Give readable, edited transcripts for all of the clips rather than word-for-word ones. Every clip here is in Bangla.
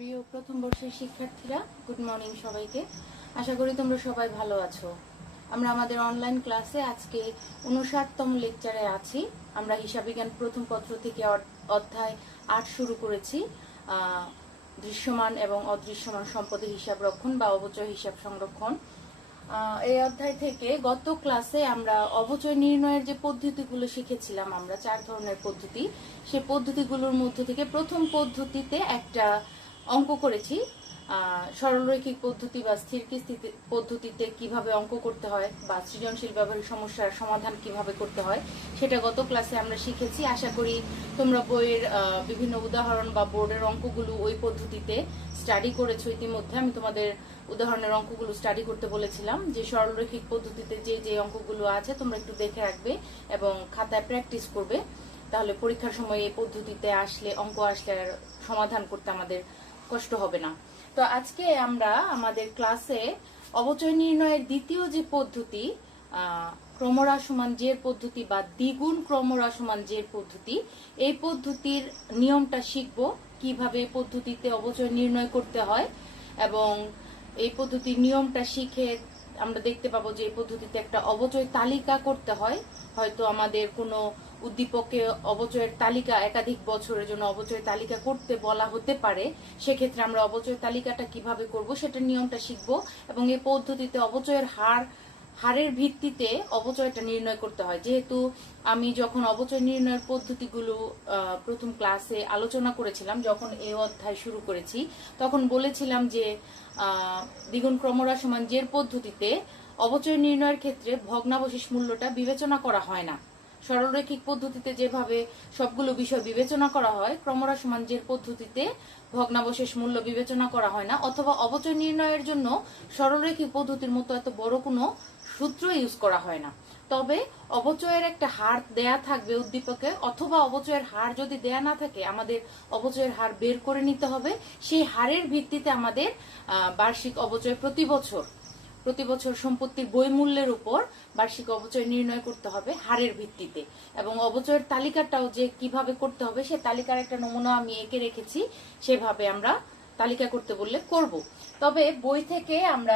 প্রিয় প্রথম বর্ষের শিক্ষার্থীরা, গুড মর্নিং সবাইকে। আশা করি তোমরা সবাই ভালো আছো। আমরা আমাদের অনলাইন ক্লাসে আজকে 59তম লেকচারে আছি। আমরা হিসাব বিজ্ঞান প্রথম পত্র থেকে অধ্যায় 8 শুরু করেছি, দৃশ্যমান এবং অদৃশ্যমান সম্পদের হিসাব রক্ষণ বা অবচয় হিসাব সংরক্ষণ। এই অধ্যায় থেকে গত ক্লাসে আমরা অবচয় নির্ণয়ের যে পদ্ধতিগুলো শিখেছিলাম, আমরা 4 ধরনের পদ্ধতি, সেই পদ্ধতিগুলোর মধ্যে থেকে প্রথম পদ্ধতিতে একটা অঙ্ক করেছি। সরলরৈখিক পদ্ধতি বা স্থির কিস্তি পদ্ধতিতে কিভাবে অঙ্ক করতে হয় বা সৃজনশীল ব্যবহারিক সমস্যার সমাধান কিভাবে করতে হয় সেটা গত ক্লাসে আমরা শিখেছি। আশা করি তোমরা বইয়ের বিভিন্ন উদাহরণ বা বোর্ডের অঙ্কগুলো ওই পদ্ধতিতে স্টাডি করেছো ইতিমধ্যে। আমি তোমাদের উদাহরণের অঙ্কগুলো স্টাডি করতে বলেছিলাম যে সরলরৈখিক পদ্ধতিতে যে অঙ্কগুলো আছে তোমরা একটু দেখে রাখবে এবং খাতায় প্র্যাকটিস করবে, তাহলে পরীক্ষার সময় এই পদ্ধতিতে অঙ্ক আসলে সমাধান করতে আমাদের কষ্ট হবে না। তো আজকে আমরা আমাদের ক্লাসে অবচয় নির্ণয়ের দ্বিতীয় যে পদ্ধতি, ক্রমহ্রাসমান জের পদ্ধতি বা দ্বিগুণ ক্রমহ্রাসমান জের পদ্ধতি, এই পদ্ধতির নিয়মটা শিখব, কিভাবে এই পদ্ধতিতে অবচয় নির্ণয় করতে হয়। এবং এই পদ্ধতির নিয়মটা শিখে আমরা দেখতে পাবো যে এই পদ্ধতিতে একটা অবচয় তালিকা করতে হয়। হয়তো আমাদের কোনো উদ্দীপকে অবচয়ের তালিকা একাধিক বছরের জন্য অবচয় তালিকা করতে বলা হতে পারে, সেক্ষেত্রে আমরা অবচয় তালিকাটা কিভাবে করব সেটার নিয়মটা শিখব। এবং এই পদ্ধতিতে অবচয়ের হারের ভিত্তিতে অবচয়টা নির্ণয় করতে হয়। যেহেতু আমি যখন অবচয় নির্ণয়ের পদ্ধতিগুলো প্রথম ক্লাসে আলোচনা করেছিলাম, যখন এই অধ্যায় শুরু করেছি, তখন বলেছিলাম যে দ্বিগুণ ক্রমহ্রাসমান জের পদ্ধতিতে অবচয় নির্ণয়ের ক্ষেত্রে ভগ্নাবশেষ মূল্যটা বিবেচনা করা হয় না। সরলরৈখিক পদ্ধতিতে যেভাবে সবগুলো বিষয় বিবেচনা করা হয়, ক্রমহ্রাসমান জের পদ্ধতিতে ভগ্নাবশেষ মূল্য বিবেচনা করা হয় না, অথবা অবচয় নির্ণয়ের জন্য সরলরৈখিক পদ্ধতির মতো এত বড় কোনো সূত্র ইউজ করা হয় না। তবে অবচয়ের একটা হার দেয়া থাকবে উদ্দীপকে, অথবা অবচয়ের হার যদি দেয়া না থাকে আমাদের অবচয়ের হার বের করে নিতে হবে। সেই হারের ভিত্তিতে আমাদের বার্ষিক অবচয় প্রতি বছর সম্পত্তির বইমূল্যের উপর বার্ষিক অবচয় নির্ণয় করতে হবে হারের ভিত্তিতে। এবং অবচয়ের তালিকাটাও যে কিভাবে করতে হবে সে তালিকার একটা নমুনা আমি এঁকে রেখেছি, সেভাবে আমরা তালিকা করতে বললে করব। তবে বই থেকে আমরা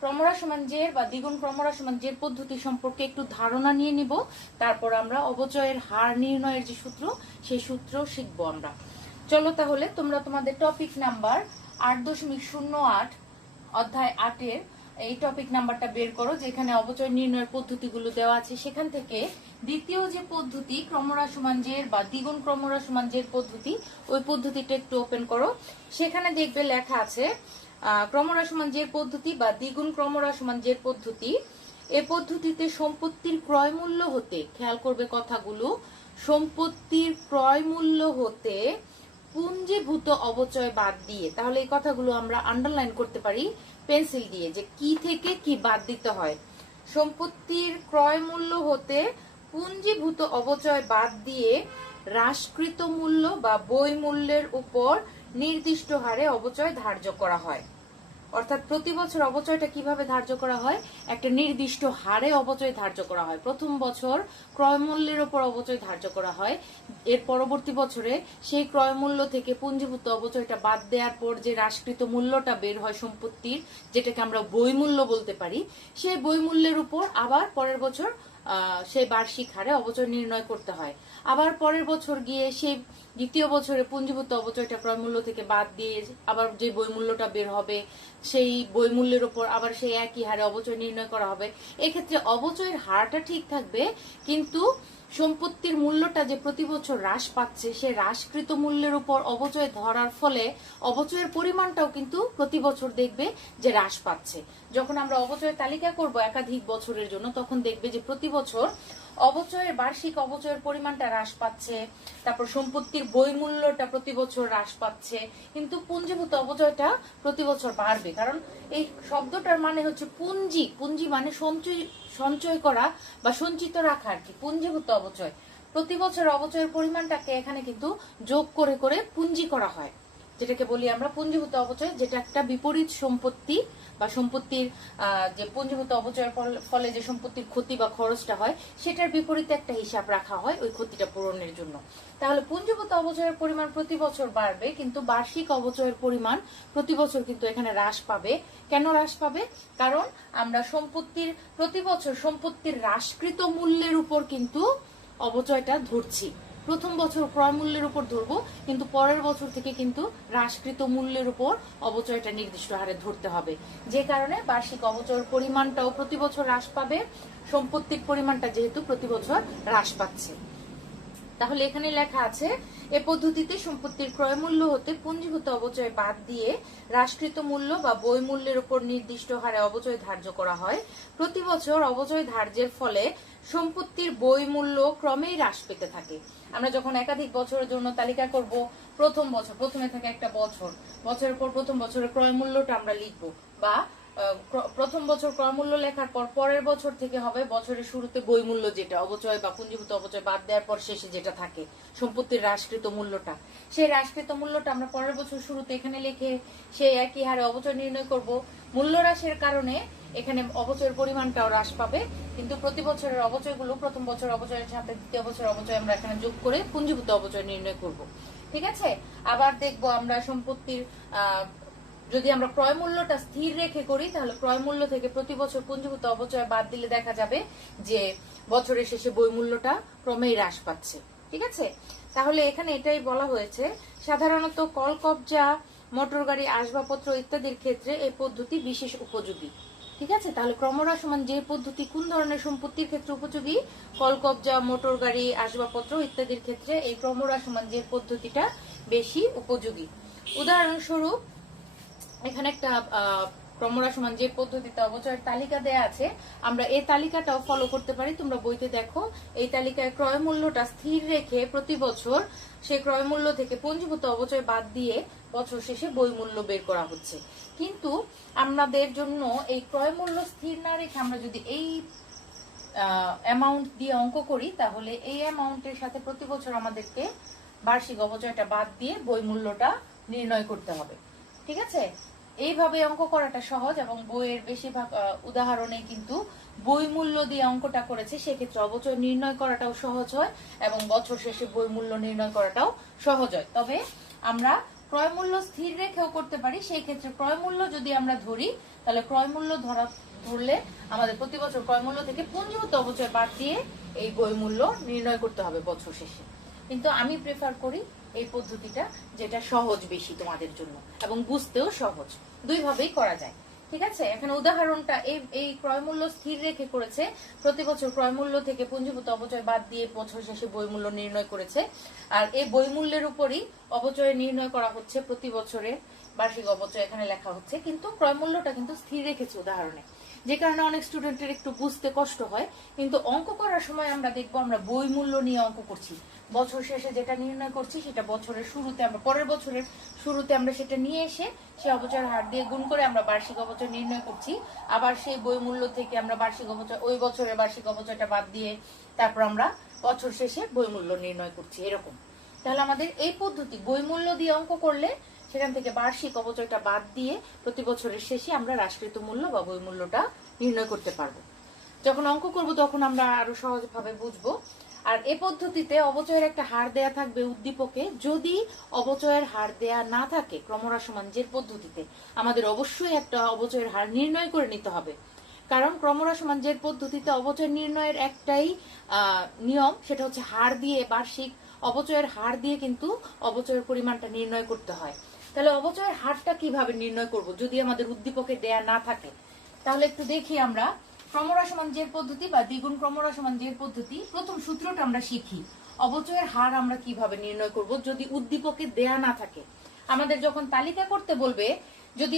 ক্রমহ্রাসমান জের বা দ্বিগুণ ক্রমহ্রাসমান জের পদ্ধতি সম্পর্কে একটু ধারণা নিয়ে নিব, তারপর আমরা অবচয়ের হার নির্ণয়ের যে সূত্র সেই সূত্র শিখবো আমরা। চলো তাহলে তোমরা তোমাদের টপিক নাম্বার 8.08 অধ্যায় 8-এর এই টপিক নাম্বারটা বের করো, যেখানে অবচয় নির্ণয়ের পদ্ধতিগুলো দেওয়া আছে। সেখান থেকে দ্বিতীয় যে পদ্ধতি ক্রমহ্রাসমান জের বা দ্বিগুণ ক্রমহ্রাসমান জের পদ্ধতি, ওই পদ্ধতিটা একটু ওপেন করো। সেখানে দেখবে লেখা আছে ক্রমহ্রাসমান জের পদ্ধতি বা দ্বিগুণ ক্রমহ্রাসমান জের পদ্ধতি। এই পদ্ধতিতে সম্পত্তির ক্রয় মূল্য হতে, খেয়াল করবে কথাগুলো, সম্পত্তির ক্রয় মূল্য হতে পুঞ্জীভূত অবচয় বাদ দিয়ে, তাহলে এই কথাগুলো আমরা আন্ডারলাইন করতে পারি পেন্সিল দিয়ে, যে কি থেকে কি বাদ দিতে হয়। সম্পত্তির ক্রয় মূল্য হতে পুঞ্জীভূত অবচয় বাদ দিয়ে হ্রাসকৃত মূল্য বা বই মূল্যের উপর নির্দিষ্ট হারে অবচয় ধার্য করা হয়। অর্থাৎ প্রতি বছর অবচয়টা কিভাবে ধার্য করা হয়, একটা নির্দিষ্ট হারে অবচয় ধার্য করা হয়। প্রথম বছর ক্রয় মূল্যের উপর অবচয় ধার্য করা হয়, এর পরবর্তী বছরে সেই ক্রয় মূল্য থেকে পুঞ্জীভূত অবচয়টা বাদ দেওয়ার পর যে হ্রাসকৃত মূল্যটা বের হয় সম্পত্তির, যেটাকে আমরা বই মূল্য বলতে পারি, সেই বই মূল্যের উপর আবার পরের বছর সেই বার্ষিক হারে অবচয় নির্ণয় করতে হয়। আবার পরের বছর গিয়ে সেই দ্বিতীয় বছরে পুঞ্জীভূত অবচয়টা ক্রয় মূল্য থেকে বাদ দিয়ে আবার যে বই মূল্যটা বের হবে সেই বই মূল্যের উপর আবার সেই একই হারে অবচয় নির্ণয় করা হবে। এক্ষেত্রে অবচয়ের হারটা ঠিক থাকবে, কিন্তু সম্পত্তির মূল্যটা যে প্রতি বছর হ্রাস পাচ্ছে, সে হ্রাসকৃত মূল্যের উপর অবচয় ধরার ফলে অবচয়ের পরিমাণটাও কিন্তু প্রতি বছর দেখবে যে হ্রাস পাচ্ছে। যখন আমরা অবচয়ের তালিকা করব একাধিক বছরের জন্য, তখন দেখবে যে প্রতি বছর বার্ষিক অবচয়ের পরিমাণটা হ্রাস পাচ্ছে, তারপর সম্পত্তির বই মূল্যটা প্রতি বছর হ্রাস পাচ্ছে, কিন্তু পুঞ্জীভূত অবচয়টা প্রতি বছর বাড়বে। কারণ এই শব্দটার মানে হচ্ছে পুঞ্জি মানে সঞ্চয় করা বা সঞ্চিত রাখা আর কি, পুঞ্জীভূত অবচয়। প্রতি বছর অবচয়ের পরিমাণটাকে এখানে কিন্তু যোগ করে করে পুঞ্জি করা হয়। যেটাকে বলি আমরা পুঞ্জীভূত অপচয়, যেটা একটা বিপরীত সম্পত্তি বা সম্পত্তির যে পুঞ্জীভূত অপচয়ের ফলে যে সম্পত্তির ক্ষতি বা খরচটা হয় সেটার বিপরীতে একটা হিসাব রাখা হয় ওই ক্ষতিটা পূরণের জন্য। তাহলে পুঞ্জীভূত অপচয়ের পরিমাণ প্রতি বছর বাড়বে, কিন্তু বার্ষিক অপচয়ের পরিমাণ প্রতি বছর কিন্তু এখানে হ্রাস পাবে। কেন হ্রাস পাবে? কারণ আমরা সম্পত্তির প্রতি বছর সম্পত্তির হ্রাসকৃত মূল্যের উপর কিন্তু অপচয়টা ধরছি। প্রথম বছর ক্রয় মূল্যের উপর ধরবো, কিন্তু পরের বছর থেকে কিন্তু হ্রাসকৃত মূল্যের উপর অপচয়টা নির্দিষ্ট হারে ধরতে হবে। যে কারণে বার্ষিক অপচয়ের পরিমাণটাও প্রতি বছর হ্রাস পাবে, সম্পত্তির পরিমাণটা যেহেতু প্রতি বছর হ্রাস পাচ্ছে। তাহলে এখানে লেখা আছে, এ পদ্ধতিতে সম্পত্তির ক্রয় মূল্য হতে পুঞ্জীভূত অপচয় বাদ দিয়ে হ্রাসকৃত মূল্য বা বই মূল্যের উপর নির্দিষ্ট হারে অপচয় ধার্য করা হয়। প্রতি বছর অপচয় ধার্যের ফলে সম্পত্তির বই মূল্য ক্রমেই হ্রাস পেতে থাকে। আমরা যখন একাধিক বছরের জন্য তালিকা করব, প্রথম বছর প্রথমে থাকে একটা বছর, বছরের পর প্রথম বছরের ক্রয় মূল্যটা আমরা লিখব, বা প্রথম বছর ক্রয় মূল্য লেখার পর পরের বছর থেকে হবে বছরের শুরুতে বই মূল্য, যেটা অপচয় বা পুঞ্জীভূত অপচয় বাদ দেওয়ার পর শেষে যেটা থাকে সম্পত্তির হ্রাসকৃত মূল্যটা, সেই হ্রাসকৃত মূল্যটা আমরা পরের বছর শুরুতে এখানে লিখে সেই একই হারে অপচয় নির্ণয় করব। মূল্য হ্রাসের কারণে এখানে অপচয়ের পরিমাণটাও হ্রাস পাবে, কিন্তু প্রতি বছরের অপচয়গুলো প্রথম বছর অপচয়ের সাথে দ্বিতীয় বছর অপচয় আমরা এখানে যোগ করে পুঞ্জীভূত অপচয় নির্ণয় করব। ঠিক আছে? আবার দেখবো আমরা সম্পত্তির যদি আমরা ক্রয় মূল্যটা স্থির রেখে করি, তাহলে ক্রয় মূল্য থেকে প্রতি বছর পুঞ্জীভূত অপচয় বাদ দিলে দেখা যাবে যে বছরের শেষে বই মূল্যটা ক্রমেই হ্রাস পাচ্ছে। ঠিক আছে? তাহলে এখানে এটাই বলা হয়েছে, সাধারণত কলকবজা, মোটর গাড়ি, আসবাবপত্র ইত্যাদির ক্ষেত্রে এই পদ্ধতি বিশেষ উপযোগী। ঠিক আছে? তাহলে ক্রমহ্রাসমান যে পদ্ধতি কোন ধরনের সম্পত্তির ক্ষেত্রে উপযোগী? কলকবজা, মোটর গাড়ি, আসবাবপত্র ইত্যাদির ক্ষেত্রে এই ক্রমহ্রাসমান যে পদ্ধতিটা বেশি উপযোগী। উদাহরণস্বরূপ এখানে একটা ক্রমহ্রাসমান যে পদ্ধতিতে অপচয়ের তালিকা দেয়া আছে, আমরা এই তালিকাটাও ফলো করতে পারি। তোমরা বইতে দেখো, এই তালিকায় ক্রয় মূল্যটা স্থির রেখে প্রতি বছর সেই ক্রয় মূল্য থেকে পুঞ্জীভূত অপচয় বাদ দিয়ে বছর শেষে বই মূল্য বের করা হচ্ছে। কিন্তু আমাদের জন্য এই ক্রয় মূল্য স্থির না রেখে আমরা যদি এই অ্যামাউন্ট দিয়ে অঙ্ক করি, তাহলে এই অ্যামাউন্টের সাথে প্রতি বছর আমাদেরকে বার্ষিক অপচয়টা বাদ দিয়ে বই মূল্যটা নির্ণয় করতে হবে। ঠিক আছে? এইভাবে অঙ্ক করাটা সহজ, এবং বইয়ের বেশিরভাগ উদাহরণে কিন্তু বই মূল্য দিয়ে অঙ্কটা করেছে, সেক্ষেত্রে অপচয় নির্ণয় করাটাও সহজ হয় এবং বছর শেষে বই মূল্য নির্ণয় করাটাও সহজ হয়। তবে আমরা ক্রয় মূল্য স্থির রেখেও করতে পারি। সেই ক্ষেত্রে ক্রয় মূল্য যদি আমরা ধরি, তাহলে ক্রয় মূল্য ধরলে আমাদের প্রতি বছর ক্রয় মূল্য থেকে পুঞ্জীভূত অপচয় বাদ দিয়ে এই বই মূল্য নির্ণয় করতে হবে বছর শেষে। কিন্তু আমি প্রেফার করি এই পদ্ধতিটা, যেটা সহজ বেশি তোমাদের জন্য এবং বুঝতেও সহজ। দুইভাবেই করা যায়। ঠিক আছে? এখানে উদাহরণটা এই ক্রয় মূল্য স্থির রেখে করেছে, প্রতি বছর ক্রয় মূল্য থেকে পুঞ্জীভূত অপচয় বাদ দিয়ে বছর শেষে বই মূল্য নির্ণয় করেছে। আর এই বই মূল্যের উপরই অপচয় নির্ণয় করা হচ্ছে প্রতি বছরে বার্ষিক অপচয় এখানে লেখা হচ্ছে, কিন্তু ক্রয় মূল্যটা কিন্তু স্থির রেখেছে উদাহরণে, যে কারণে অনেক স্টুডেন্টের একটু বুঝতে কষ্ট হয়। কিন্তু অঙ্ক করার সময় আমরা দেখবো আমরা বই মূল্য নিয়ে অঙ্ক করছি, বছর শেষে যেটা নির্ণয় করছি সেটা বছরের শুরুতে আমরা পরের বছরের শুরুতে আমরা সেটা নিয়ে এসে সেই অপচয়ের হার দিয়ে গুণ করে আমরা বার্ষিক অপচয় নির্ণয় করছি। আবার সেই বই মূল্য থেকে আমরা বার্ষিক অপচয় ওই বছরের বার্ষিক অপচয়টা বাদ দিয়ে তারপর আমরা বছর শেষে বই মূল্য নির্ণয় করছি, এরকম। তাহলে আমাদের এই পদ্ধতি বই মূল্য দিয়ে অঙ্ক করলে সেখান থেকে বার্ষিক অপচয়টা বাদ দিয়ে প্রতি বছরের শেষে আমরা হ্রাসকৃত মূল্য বা বই মূল্যটা নির্ণয় করতে পারবো। যখন অঙ্ক করব তখন আমরা আরো সহজভাবে বুঝবো। আর এই পদ্ধতিতে অপচয়ের একটা হার দেয়া থাকবে উদ্দীপকে। যদি অপচয়ের হার দেয়া না থাকে ক্রমহ্রাসমান যে পদ্ধতিতে, আমাদের অবশ্যই একটা অপচয়ের হার নির্ণয় করে নিতে হবে। কারণ ক্রমহ্রাসমান যে পদ্ধতিতে অপচয় নির্ণয়ের একটাই নিয়ম, সেটা হচ্ছে হার দিয়ে, বার্ষিক অপচয়ের হার দিয়ে কিন্তু অপচয়ের পরিমাণটা নির্ণয় করতে হয়। তাহলে অপচয়ের হারটা কিভাবে নির্ণয় করব যদি আমাদের উদ্দীপকে দেয়া না থাকে? তাহলে একটু দেখি আমরা ক্রমহ্রাসমান জের পদ্ধতি বা দ্বিগুণ ক্রমহ্রাসমান জের পদ্ধতি। প্রথম সূত্রটা আমরা শিখি, অপচয়ের হার আমরা কিভাবে নির্ণয় করব যদি উদ্দীপকে দেয়া না থাকে। আমাদের যখন তালিকা করতে বলবে, যদি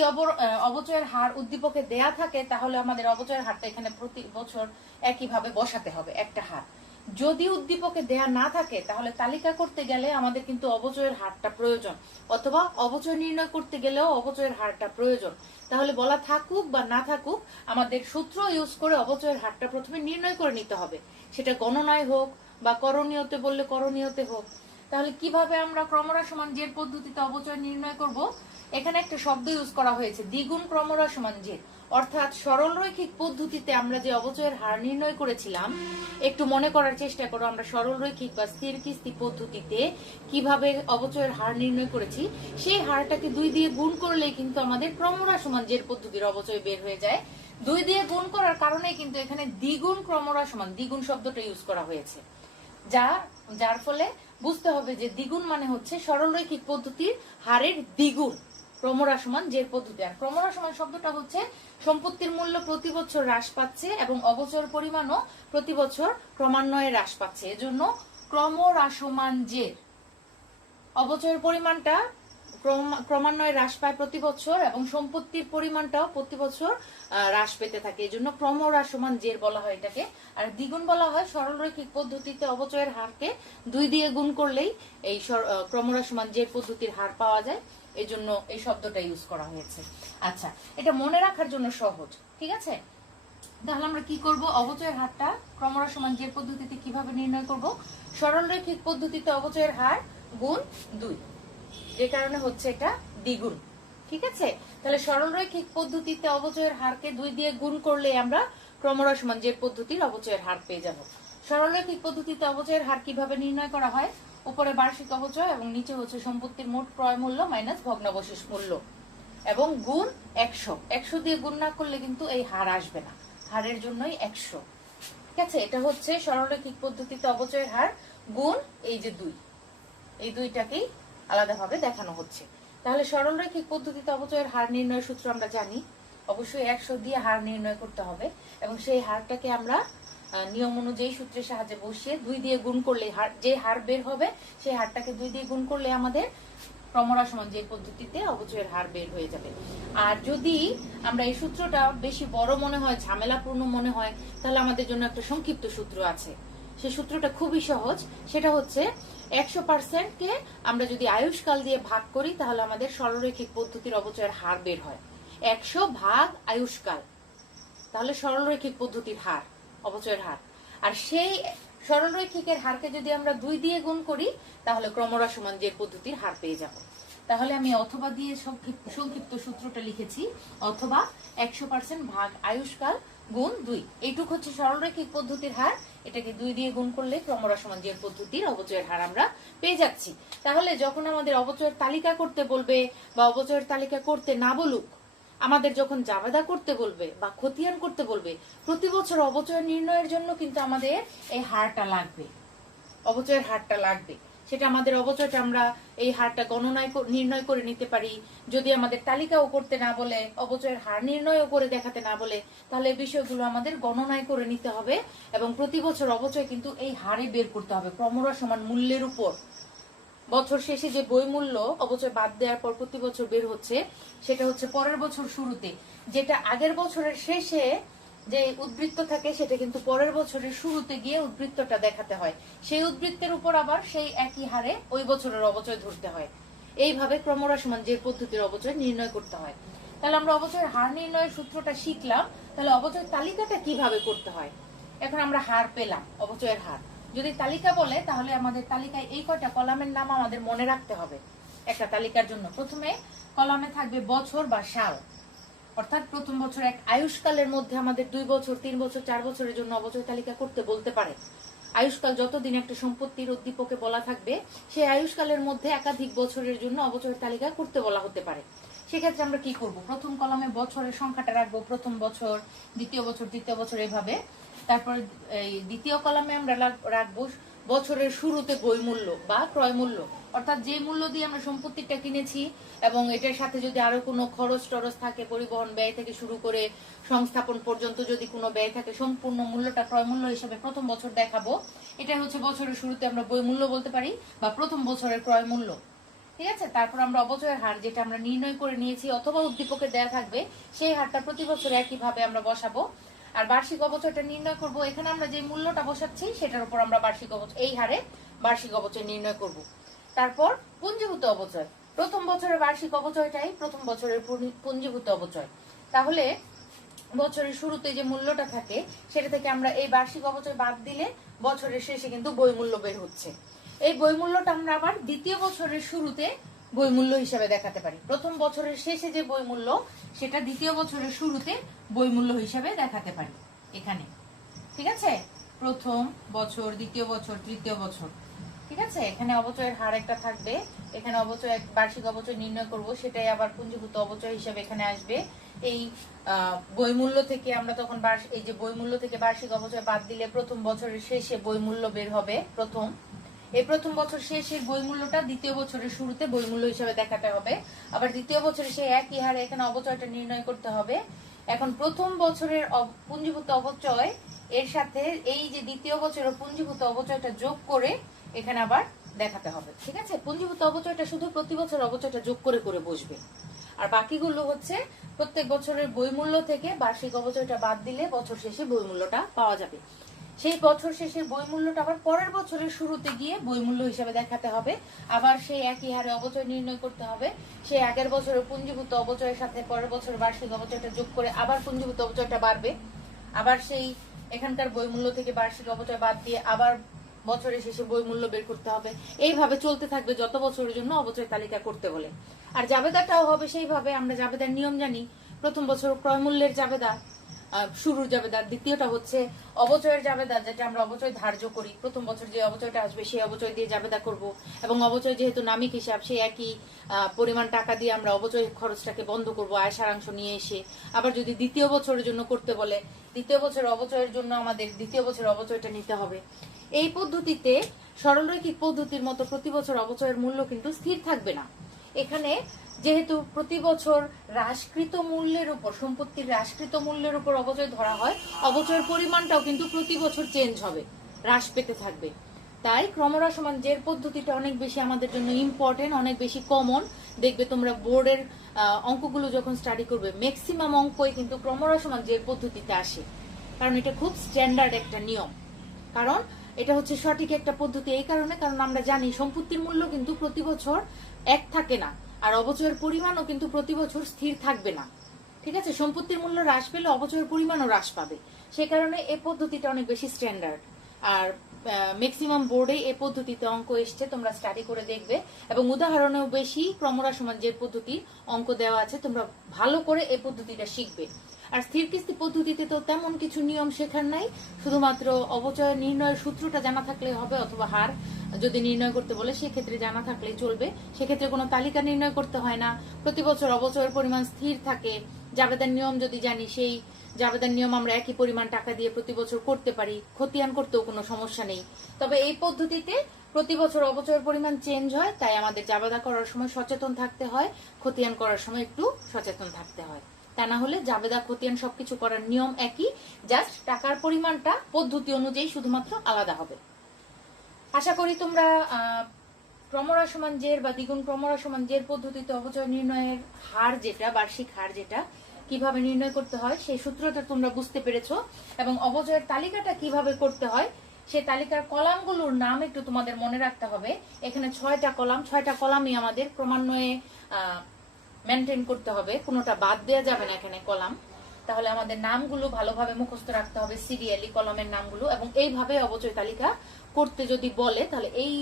অপচয়ের হার উদ্দীপকে দেয়া থাকে, তাহলে আমাদের অপচয়ের হারটা এখানে প্রতি বছর একইভাবে বসাতে হবে একটা হার। যদি উদ্দীপকে দেয়া না থাকে, তাহলে তালিকা করতে গেলে আমাদের কিন্তু অপচয়ের হারটা প্রয়োজন, অথবা অপচয় নির্ণয় করতে গেলেও অপচয়ের হারটা প্রয়োজন। তাহলে বলা থাকুক বা না থাকুক, আমাদের সূত্র ইউজ করে অপচয়ের হারটা প্রথমে নির্ণয় করে নিতে হবে। সেটা গণনায় হোক বা করণীয়তে বললে করণীয়তে হোক। তাহলে কিভাবে আমরা ক্রমহ্রাসমান জের পদ্ধতিতে অবচয় নির্ণয় করব? এখানে একটা শব্দ ইউজ করা হয়েছে, দ্বিগুণ ক্রমহ্রাসমান জের। অর্থাৎ সরলরৈখিক পদ্ধতিতে আমরা যে অবচয়ের হার নির্ণয় করেছিলাম, একটু মনে করার চেষ্টা করো আমরা সরলরৈখিক বা স্থির কিস্তি পদ্ধতিতে কিভাবে অবচয়ের হার নির্ণয় করেছি। সেই হারটাকে 2 দিয়ে গুণ করলেই কিন্তু আমাদের ক্রমহ্রাসমান জের পদ্ধতির অবচয় বের হয়ে যায়। 2 দিয়ে গুণ করার কারণে কিন্তু এখানে দ্বিগুণ ক্রমহ্রাসমান, দ্বিগুণ শব্দটা ইউজ করা হয়েছে, যার ফলে বুঝতে হবে যে দ্বিগুণ মানে হচ্ছে সরলরৈখিক পদ্ধতির হারের দ্বিগুণ ক্রমহ্রাসমান জের পদ্ধতি। আর ক্রমহ্রাসমান শব্দটা হচ্ছে সম্পত্তির মূল্য প্রতি বছর হ্রাস পাচ্ছে এবং অবচয়ের পরিমাণও প্রতি বছর ক্রমান্বয়ে হ্রাস পাচ্ছে, এজন্য ক্রমহ্রাসমান জের। অবচয়ের পরিমাণটা ক্রমান্বয়ে হ্রাস পায় প্রতি বছর এবং সম্পত্তির পরিমাণটাও প্রতি বছর হ্রাস পেতে থাকে, এই জন্য ক্রমহ্রাসমান জের বলা হয় এটাকে। আর দ্বিগুণ বলা হয় সরলরৈখিক পদ্ধতিতে অবচয়ের হারকে 2 দিয়ে গুণ করলেই এই ক্রমহ্রাসমান জের পদ্ধতির হার পাওয়া যায়, এই জন্য এই শব্দটা ইউজ করা হয়েছে। আচ্ছা, এটা মনে রাখার জন্য সহজ, ঠিক আছে? তাহলে আমরা কি করব? অবচয়ের হারটা ক্রমহ্রাসমান জের পদ্ধতিতে কিভাবে নির্ণয় করব? সরলরৈখিক পদ্ধতিতে অবচয়ের হার গুণ 2, যে কারণে হচ্ছে এটা দ্বিগুণ, ঠিক আছে? তাহলে সরলরৈখিক পদ্ধতিতে অবচয়ের হারকে 2 দিয়ে গুণ করলে আমরা ক্রমহ্রাসমান জের পদ্ধতির অবচয়ের হার পেয়ে যাব। সরলরৈখিক পদ্ধতিতে অবচয়ের হার কিভাবে নির্ণয় করা হয়? উপরে বার্ষিক অবচয় এবং নিচে হচ্ছে সম্পত্তির মোট ক্রয় মূল্য মাইনাস ভগ্নাবশেষ মূল্য এবং গুণ 100। 100 দিয়ে গুণ না করলে কিন্তু এই হার আসবে না, হারের জন্যই 100, ঠিক আছে? এটা হচ্ছে সরলরৈখিক পদ্ধতিতে অবচয়ের হার গুণ এই যে 2, এই 2টাকেই আলাদাভাবে দেখানো হচ্ছে। তাহলে সরলরৈখিক পদ্ধতিতে অবচয়ের হার নির্ণয়ের সূত্র আমরা জানি, অবশ্যই 100 দিয়ে হার নির্ণয় করতে হবে এবং সেই হারটাকে আমরা নিয়ম অনুযায়ী সূত্রের সাহায্যে বসিয়ে 2 দিয়ে গুণ করলে যে হার বের হবে সেই হারটাকে 2 দিয়ে গুণ করলে আমাদের ক্রমহ্রাসমান জের পদ্ধতিতে অবচয়ের হার বের হয়ে যাবে। আর যদি আমরা এই সূত্রটা বেশি বড় মনে হয়, ঝামেলাপূর্ণ মনে হয়, তাহলে আমাদের জন্য একটা সংক্ষিপ্ত সূত্র আছে। সেই সূত্রটা খুবই সহজ, সেটা হচ্ছে 100% কে আমরা যদি আয়ুষ্কাল দিয়ে ভাগ করি তাহলে আমাদের সরলরৈখিক পদ্ধতির অবচয়ের হার বের হয়। 100 ভাগ আয়ুষ্কাল, তাহলে সরলরৈখিক পদ্ধতির হার, অবচয়ের হার। আর সেই সরলরৈখিকের হারকে যদি আমরা 2 দিয়ে গুণ করি তাহলে ক্রমহ্রাসমান জের পদ্ধতির হার পেয়ে যাব। তাহলে আমি অথবা দিয়ে সংক্ষিপ্ত সূত্রটা লিখেছি, অথবা 100% ভাগ আয়ুষ্কাল গুণ 2। এইটুক হচ্ছে সরলরৈখিক পদ্ধতির হার, এটাকে 2 দিয়ে গুণ করলে ক্রমহ্রাসমান জের পদ্ধতির অবচয়ের হার আমরা পেয়ে যাচ্ছি। তাহলে যখন আমাদের অবচয়ের তালিকা করতে বলবে বা অবচয়ের তালিকা করতে না বলুক, আমাদের যখন জাবেদা করতে বলবে বা খতিয়ান করতে বলবে, প্রতি বছর অবচয় নির্ণয়ের জন্য কিন্তু আমাদের এই হারটা লাগবে, অবচয়ের হারটা লাগবে। সেটা আমাদের অবচয়টা আমরা এই হারটা গণনায় নির্ণয় করে নিতে পারি। যদি আমাদের তালিকাও করতে না বলে, অবচয়ের হার নির্ণয়ও করে দেখাতে না বলে, তাহলে এই বিষয়গুলো আমাদের গণনায় করে নিতে হবে এবং প্রতি বছর অবচয় কিন্তু এই হারে বের করতে হবে ক্রমহ্রাসমান মূল্যের উপর। বছর শেষে যে বই মূল্য অবচয় বাদ দেওয়ার পর প্রতি বছর বের হচ্ছে, সেটা হচ্ছে পরের বছর শুরুতে, যেটা আগের বছরের শেষে যে উদ্বৃত্ত থাকে সেটা কিন্তু পরের বছরের শুরুতে গিয়ে উদ্বৃত্তটা দেখাতে হয়। সেই উদ্বৃত্তের উপর আবার সেই একই হারে ওই বছরের অবচয় ধরতে হয়। এইভাবে ক্রমহ্রাসমান জের পদ্ধতির অবচয় নির্ণয় করতে হয়। তাহলে আমরা অবচয়ের হার নির্ণয়ের সূত্রটা শিখলাম, তাহলে অবচয় তালিকাটা কিভাবে করতে হয়। এখন আমরা হার পেলাম, অবচয়ের হার। যদি তালিকা বলে তাহলে আমাদের তালিকায় এই কয়টা কলামের নাম আমাদের মনে রাখতে হবে। একটা তালিকার জন্য প্রথমে কলামে থাকবে বছর বা সাল, অর্থাৎ প্রথম বছর এক আয়ুষ্কালের মধ্যে আমাদের 2 বছর 3 বছর 4 বছরের জন্য অবচয় তালিকা করতে বলতে পারে। আয়ুষ্কাল যতদিন একটা সম্পত্তির উদ্দীপকে বলা থাকবে, সেই আয়ুষ্কালের মধ্যে একাধিক বছরের জন্য অবচয়ের তালিকা করতে বলা হতে পারে। সেক্ষেত্রে আমরা কি করব? প্রথম কলামে বছরের সংখ্যাটা রাখবো, প্রথম বছর, দ্বিতীয় বছর, তৃতীয় বছর, এভাবে। তারপর এই দ্বিতীয় কলামে আমরা রাখবো বছরের শুরুতে বই মূল্য বা ক্রয় মূল্য, অর্থাৎ যে মূল্য দিয়ে আমরা সম্পত্তিটা কিনেছি এবং এটার সাথে যদি আরো কোনো খরচ টরচ থাকে, পরিবহন ব্যয় থেকে শুরু করে সংস্থাপন পর্যন্ত যদি কোনো ব্যয় থাকে, সম্পূর্ণ মূল্যটা ক্রয় মূল্য হিসেবে প্রথম বছর দেখাবো। এটা হচ্ছে বছরের শুরুতে আমরা বই মূল্য বলতে পারি বা প্রথম বছরের ক্রয় মূল্য, ঠিক আছে? তারপর আমরা অবচয়ের হার যেটা আমরা নির্ণয় করে নিয়েছি অথবা উদ্দীপকে দেয়া থাকবে, সেই হারটা প্রতি বছর একইভাবে আমরা বসাবো। আর বার্ষিক অবচয়টা নির্ণয় করব, এখানে আমরা যে মূল্যটা বসাচ্ছি সেটার উপর আমরা বার্ষিক অবচয়, এই হারে বার্ষিক অবচয় নির্ণয় করব। তারপর পুঞ্জীভূত অবচয়, প্রথম বছরের বার্ষিক অবচয়টাই প্রথম বছরের পুঞ্জীভূত অবচয়। তাহলে বছরের শুরুতে যে মূল্যটা থাকে সেটা থেকে আমরা এই বার্ষিক অবচয় বাদ দিলে বছরের শেষে কিন্তু বই মূল্য বের হচ্ছে। এই বই মূল্যটা আমরা আবার দ্বিতীয় বছরের শুরুতে বই মূল্য হিসাবে দেখাতে পারি। প্রথম বছরের শেষে যে বই মূল্য সেটা দ্বিতীয় বছরের শুরুতে বই মূল্য হিসাবে দেখাতে পারি এখানে। ঠিক আছে, প্রথম বছর, দ্বিতীয় বছর, তৃতীয় বছর। ঠিক আছে, এখানে অবচয়ের হার একটা থাকবে, এখানে অবচয় বার্ষিক অবচয় নির্ণয় করব, সেটাই আবার পুঞ্জীভূত অবচয় হিসেবে এখানে আসবে। এই বই মূল্য থেকে আমরা তখন এই যে বই মূল্য থেকে বার্ষিক অবচয় বাদ দিলে প্রথম বছরের শেষে বই মূল্য বের হবে। এই প্রথম বছর শেষের বই মূল্যটা দ্বিতীয় বছরের শুরুতে বই মূল্য হিসেবে দেখাতে হবে। আবার দ্বিতীয় বছরে সেই একই হারে এখানে অবচয়টা নির্ণয় করতে হবে। এখন প্রথম বছরের পুঞ্জীভূত অবচয় এর সাথে এই যে দ্বিতীয় বছরের পুঞ্জীভূত অবচয়টা যোগ করে এখানে আবার দেখাতে হবে। ঠিক আছে, পুঞ্জীভূত অবচয়টা শুধু প্রতি বছর অবচয়টা যোগ করে করে বসবে, আর বাকিগুলো হচ্ছে প্রত্যেক বছরের বই মূল্য থেকে বার্ষিক অবচয়টা বাদ দিলে বছর শেষে বই মূল্যটা পাওয়া যাবে। সেই বছর শেষের বই মূল্যটা আবার পরের বছরের শুরুতে গিয়ে বই মূল্য হিসেবে দেখাতে হবে। আবার সেই একই হারে অবচয় নির্ণয় করতে হবে। সেই আগের বছরের পুঞ্জীভূত অবচয়ের সাথে পরের বছরের বার্ষিক অবচয়টা যোগ করে আবার পুঞ্জীভূত অবচয়টা বাড়বে। আবার সেই এখানকার বই মূল্য থেকে বার্ষিক অবচয় বাদ দিয়ে আবার বছরের শেষে বই মূল্য বের করতে হবে। এইভাবে চলতে থাকবে যত বছরের জন্য অবচয় তালিকা করতে বলে। আর জাবেদাটাও হবে সেইভাবে। আমরা জাবেদার নিয়ম জানি, প্রথম বছর ক্রয় মূল্যের জাবেদা, শুরুর জাবেদা, দ্বিতীয়টা হচ্ছে অবচয়ের জাবেদা, যেটা আমরা অবচয় ধার্য করি। প্রথম বছর যে অবচয়টা আসবে সেই অবচয় দিয়ে জাবেদা করব, এবং অবচয় যেহেতু নামিক হিসাব, সেই একই পরিমাণ টাকা দিয়ে আমরা অবচয় খরচটাকে বন্ধ করব আয় সারাংশ নিয়ে এসে। আবার যদি দ্বিতীয় বছরের জন্য করতে বলে, দ্বিতীয় বছর অবচয়ের জন্য আমাদের দ্বিতীয় বছর অবচয়টা নিতে হবে। এই পদ্ধতিতে সরলরৈখিক পদ্ধতির মতো প্রতি বছর অবচয়ের মূল্য কিন্তু স্থির থাকবে না। এখানে যেহেতু প্রতি বছর হ্রাসকৃত মূল্যের উপর, সম্পত্তির হ্রাসকৃত মূল্যের উপর অবচয় ধরা হয়, অবচয়ের পরিমাণটাও কিন্তু প্রতি বছর চেঞ্জ হবে, হ্রাস পেতে থাকবে। তাই ক্রমহ্রাসমান জের পদ্ধতিটা অনেক বেশি আমাদের জন্য ইম্পর্টেন্ট, অনেক বেশি কমন। দেখবে তোমরা বোর্ডের অঙ্কগুলো যখন স্টাডি করবে, ম্যাক্সিমাম অঙ্কই কিন্তু ক্রমহ্রাসমান জের পদ্ধতিতে আসে, কারণ এটা খুব স্ট্যান্ডার্ড একটা নিয়ম। কারণ এটা হচ্ছে সঠিক একটা পদ্ধতি এই কারণে, কারণ আমরা জানি সম্পত্তির মূল্য কিন্তু প্রতি বছর এক থাকে না, আর অবচয়ের পরিমাণও কিন্তু প্রতি বছর স্থির থাকবে না। ঠিক আছে, সম্পত্তির মূল্য হ্রাস পেলে অবচয়ের পরিমাণও হ্রাস পাবে। সেই কারণে এই পদ্ধতিটা অনেক বেশি স্ট্যান্ডার্ড, আর ম্যাক্সিমাম বোর্ডে এই পদ্ধতিতে অঙ্ক এসছে, তোমরা স্টাডি করে দেখবে। এবং উদাহরণেও বেশি ক্রমহ্রাসমান যে পদ্ধতি অঙ্ক দেওয়া আছে, তোমরা ভালো করে এই পদ্ধতিটা শিখবে। আর স্থির কিস্তি পদ্ধতিতে তো তেমন কিছু নিয়ম শেখার নাই, শুধুমাত্র অবচয় নির্ণয়ের সূত্রটা জানা থাকলে হবে, অথবা হার যদি নির্ণয় করতে বলে সেক্ষেত্রে জানা থাকলেই চলবে। সেক্ষেত্রে কোনো তালিকা নির্ণয় করতে হয় না, প্রতি বছর অবচয়ের পরিমাণ স্থির থাকে। জাবেদার নিয়ম যদি জানি, সেই জাবেদার নিয়ম আমরা একই পরিমাণ টাকা দিয়ে প্রতি বছর করতে পারি, খতিয়ান করতেও কোনো সমস্যা নেই। তবে এই পদ্ধতিতে প্রতি বছর অবচয়ের পরিমাণ চেঞ্জ হয়, তাই আমাদের জাবেদা করার সময় সচেতন থাকতে হয়, খতিয়ান করার সময় একটু সচেতন থাকতে হয়। তা না হলে জাবেদা খতিয়ান সবকিছু করার নিয়ম একই, জাস্ট টাকার পরিমাণটা পদ্ধতি অনুযায়ী শুধুমাত্র আলাদা হবে। আশা করি তোমরা ক্রমহ্রাসমান জের বা দ্বিগুণ ক্রমহ্রাসমান জের পদ্ধতিতে অবচয় নির্ণয়ের হার যেটা, বার্ষিক হার যেটা কিভাবে নির্ণয় করতে হয় সেই সূত্রটা তোমরা বুঝতে পেরেছো। এবং অবচয়ের তালিকাটা কিভাবে করতে হয় সেই তালিকার কলামগুলোর নাম একটু তোমাদের মনে রাখতে হবে। এখানে 6টা কলাম, 6টা কলামই আমাদের ক্রমান্বয়ে মেনটেন করতে হবে, কোনোটা বাদ দেওয়া যাবে না এখানে কলাম। তাহলে আমাদের নামগুলো ভালোভাবে মুখস্থ রাখতে হবে, সিরিয়ালি কলামের নামগুলো। এবং এইভাবে অবচয় তালিকা করতে যদি বলে, তাহলে এই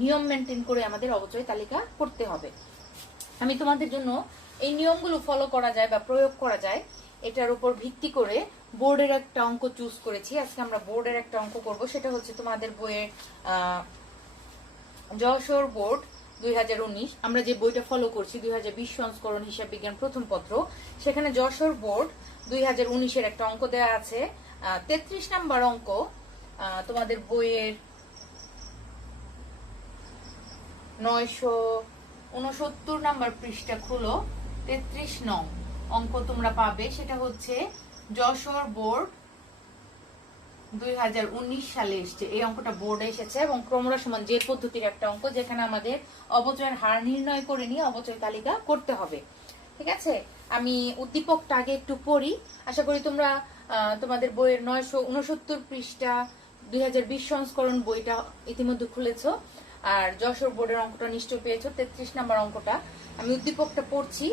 নিয়ম মেনটেন করে আমাদের অবচয় তালিকা করতে হবে। আমি তোমাদের জন্য এই নিয়মগুলো ফলো করা যায় বা প্রয়োগ করা যায় এটার উপর ভিত্তি করে বোর্ডের একটা অঙ্ক চুজ করেছি। আজকে আমরা বোর্ডের একটা অঙ্ক করব, সেটা হচ্ছে তোমাদের বইয়ের যশোর বোর্ড 2019। আমরা যে বইটা ফলো করছি 2020 সংস্করণ হিসাব বিজ্ঞান প্রথম পত্র, সেখানে যশোর বোর্ড 2019-এর একটা অঙ্ক দেওয়া আছে। 33 নাম্বার অঙ্ক, তোমাদের বইয়ের 969 নাম্বার পৃষ্ঠা খুলো, 33 নং অঙ্ক তোমরা পাবে। সেটা হচ্ছে যশোর বোর্ড 2019 সালে এসছে, এই অঙ্কটা বোর্ডে এসেছে। এবং ক্রমহ্রাসমান জের পদ্ধতির একটা অঙ্ক, যেখানে আমাদের অবচয়ের হার নির্ণয় করে নিয়ে অবচয় তালিকা করতে হবে। ঠিক আছে, আমি উদ্দীপকটা আগে একটু পড়ি। আশা করি তোমরা তোমাদের বইয়ের 969 পৃষ্ঠা 2020 সংস্করণ বইটা ইতিমধ্যে খুলেছো, আর যশোর বোর্ডের অঙ্কটা নিশ্চয় পেয়েছো, 33 নাম্বার অঙ্কটা। আমি উদ্দীপকটা পড়ছি।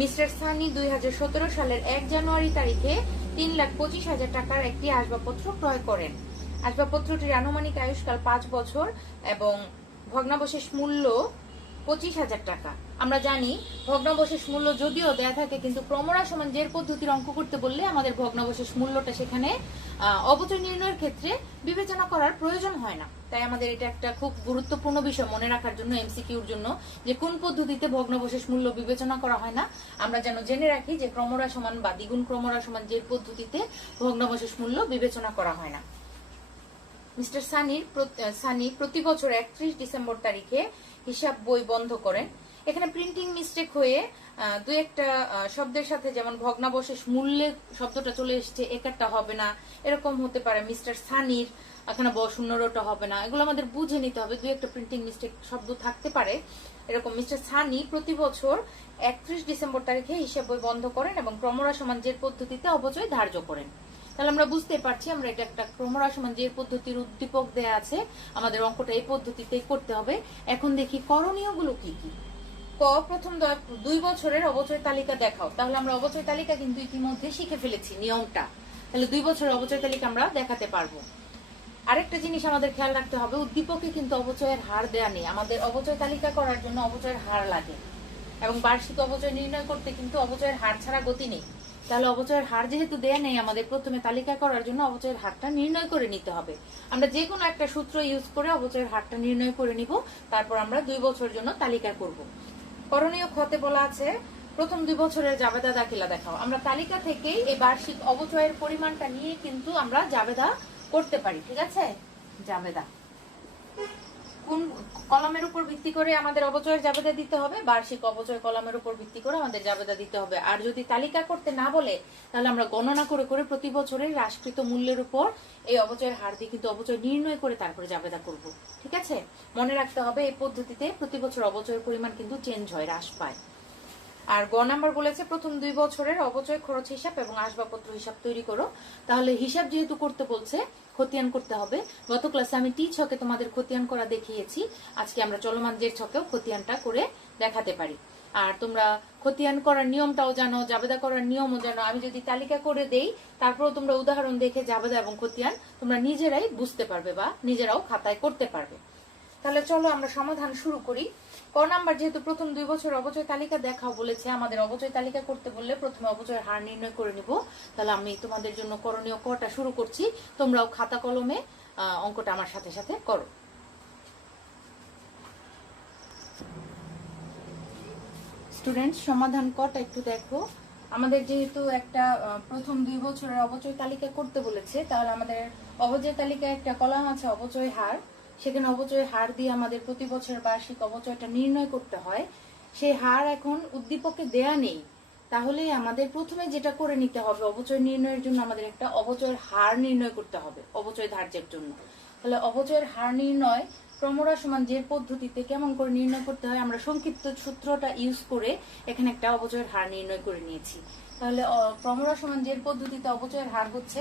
মিস্টার সানি 2017 সালের 1 জানুয়ারি তারিখে 3,25,000 টাকার একটি আসবাবপত্র ক্রয় করেন। আসবাবপত্রটির আনুমানিক আয়ুষ্কাল 5 বছর এবং ভগ্নাবশেষ মূল্য 25,000 টাকা। আমরা জানি ভগ্নাবশেষ মূল্য যদিও দেয়া থাকে, কিন্তু ক্রমরা সমান জের পদ্ধতির অঙ্ক করতে বললে আমাদের ভগ্নাবশেষ মূল্যটা সেখানে অবচয় নির্ণয়ের ক্ষেত্রে বিবেচনা করার প্রয়োজন হয় না। তাই আমাদের এটা একটা খুব গুরুত্বপূর্ণ বিষয় মনে রাখার জন্য, এমসিকিউর জন্য, যে কোন পদ্ধতিতে ভগ্নাবশেষ মূল্য বিবেচনা করা হয় না আমরা যেন জেনে রাখি যে ক্রমরা সমান বা দ্বিগুণ ক্রমরা সমান জের পদ্ধতিতে ভগ্নাবশেষ মূল্য বিবেচনা করা হয় না। মিস্টার সানি প্রতি বছর 31 ডিসেম্বর তারিখে হিসাব বই বন্ধ করেন। এখানে প্রিন্টিং মিস্টেক হয়ে দুই একটা শব্দের সাথে, যেমন ভগ্নাবশেষ মূল্যে শব্দটা চলে এসছে, একারটা হবে না, এরকম হতে পারে। মিস্টার সানির এখানে শূন্যটা হবে না, এগুলো আমাদের বুঝে নিতে হবে। দুই একটা প্রিন্টিং মিস্টেক শব্দ থাকতে পারে এরকম। মিস্টার সানি প্রতি বছর 31 ডিসেম্বর তারিখে হিসাব বই বন্ধ করেন এবং ক্রমরা সমান জের পদ্ধতিতে অবচয় ধার্য করেন। তাহলে আমরা বুঝতে পারছি আমরা এটা একটা ক্রমরা সমান যে পদ্ধতির উদ্দীপক দেয়া আছে, আমাদের অঙ্কটা এই পদ্ধতিতেই করতে হবে। এখন দেখি করণীয়গুলো কি কি। ক, প্রথম 2 বছরের অবচয় তালিকা দেখাও। তাহলে আমরা অবচয় তালিকা কিন্তু ইতিমধ্যে শিখে ফেলেছি নিয়মটা, তাহলে 2 বছরের অবচয় তালিকা আমরা দেখাতে পারবো। আরেকটা জিনিস আমাদের খেয়াল রাখতে হবে, উদ্দীপকে কিন্তু অবচয়ের হার দেয়া নেই। আমাদের অবচয় তালিকা করার জন্য অবচয়ের হার লাগে, এবং বার্ষিক অবচয় নির্ণয় করতে কিন্তু অবচয়ের হার ছাড়া গতি নেই। তাহলে অবচয়ের হার যেহেতু দেয়া নেই, আমাদের প্রথমে তালিকা করার জন্য অবচয়ের হারটা নির্ণয় করে নিতে হবে। আমরা যে কোনো একটা সূত্র ইউজ করে অবচয়ের হারটা নির্ণয় করে নিব, তারপর আমরা 2 বছরের জন্য তালিকা করব। করণীয় খতে বলা আছে প্রথম 2 বছরের জাবেদা দাখিলা দেখাও। আমরা তালিকা থেকেই এই বার্ষিক অবচয়ের পরিমাণটা নিয়ে কিন্তু আমরা জাবেদা করতে পারি। ঠিক আছে, জাবেদা কোন কলামের উপর ভিত্তি করে আমাদের অবচয়ের জাবেদা দিতে হবে? বার্ষিক অবচয় কলামের উপর ভিত্তি করে আমাদের জাবেদা দিতে হবে। আর যদি তালিকা করতে না বলে, তাহলে আমরা গণনা করে করে প্রতি বছরের হ্রাসকৃত মূল্যের উপর এই অবচয়ের হার দিয়ে কিন্তু অবচয় নির্ণয় করে তারপরে জাবেদা করব। ঠিক আছে, মনে রাখতে হবে এই পদ্ধতিতে প্রতি বছর অবচয়ের পরিমাণ কিন্তু চেঞ্জ হয়, হ্রাস পায়। আর গ নাম্বার বলেছে প্রথম 2 বছরের অবচয় খরচ হিসাব এবং আসবাবপত্র হিসাব তৈরি করো। তাহলে হিসাব যেহেতু করতে বলছে, খতিয়ান করতে হবে। গত ক্লাসে আমি টি ছকে তোমাদের খতিয়ান করা দেখিয়েছি, আজকে আমরা চলমান জের ছকেও খতিয়ানটা করে দেখাতে পারি। আর তোমরা খতিয়ান করার নিয়মটাও জানো, জাবেদা করার নিয়মও জানো। আমি যদি তালিকা করে দেই, তারপরেও তোমরা উদাহরণ দেখে জাবেদা এবং খতিয়ান তোমরা নিজেরাই বুঝতে পারবে বা নিজেরাও খাতায় করতে পারবে। তাহলে চলো আমরা সমাধান শুরু করি। ক নাম্বার, যেহেতু প্রথম 2 বছর অবচয় তালিকা দেখাও বলেছে, আমাদের অবচয় তালিকা করতে বললে প্রথমে অবচয়ের হার নির্ণয় করে নিব। তাহলে আমি তোমাদের জন্য করণীয় কটা শুরু করছি, তোমরাও খাতা কলমে অঙ্কটা আমার সাথে সাথে করো। স্টুডেন্টস, সমাধান কটা একটু দেখো। আমাদের যেহেতু একটা প্রথম 2 বছরের অবচয় তালিকা করতে বলেছে, তাহলে আমাদের অবচয় তালিকায় একটা কলাম আছে অবচয় হার। সেখানে অবচয় হার দিয়ে আমাদের প্রতি বছরের বার্ষিক অবচয়টা নির্ণয় করতে হয়। সেই হার এখন উদ্দীপকে দেয়া নেই, তাহলে আমাদের প্রথমে যেটা করে নিতে হবে, অবচয় নির্ণয়ের জন্য আমাদের একটা অবচয়ের হার নির্ণয় করতে হবে অবচয় ধার্যের জন্য। তাহলে অবচয়ের হার নির্ণয় ক্রমরা সমান যে পদ্ধতিতে কেমন করে নির্ণয় করতে হয়, আমরা সংক্ষিপ্ত সূত্রটা ইউজ করে এখানে একটা অবচয়ের হার নির্ণয় করে নিয়েছি। তাহলে ক্রমরা সমান যে পদ্ধতিতে অবচয়ের হার হচ্ছে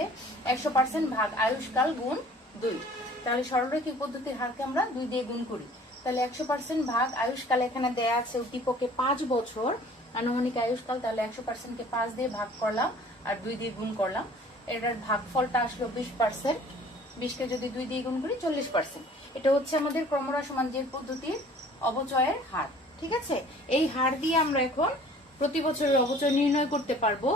100% ভাগ আয়ুষ্কাল গুণ 2। তাহলে সরলরৈখিক পদ্ধতির হারকে আমরা 2 দিয়ে গুণ করি। তাহলে 100% ভাগ আয়ুষ্কাল এখানে দেয়া আছে উদ্দীপকে 5 বছর আনুমানিক আয়ুষ্কাল। তাহলে 100% কে 5 দিয়ে ভাগ করলাম আর 2 দিয়ে গুণ করলাম, এটার ভাগফলটা আসলো 20%। 20 কে যদি 2 দিয়ে গুণ করি 40%। এটা হচ্ছে আমাদের ক্রমরা সমান যে পদ্ধতির অবচয়ের হার। ঠিক আছে, এই হার দিয়ে আমরা এখন প্রতি বছরের অবচয় নির্ণয় করতে পারবো।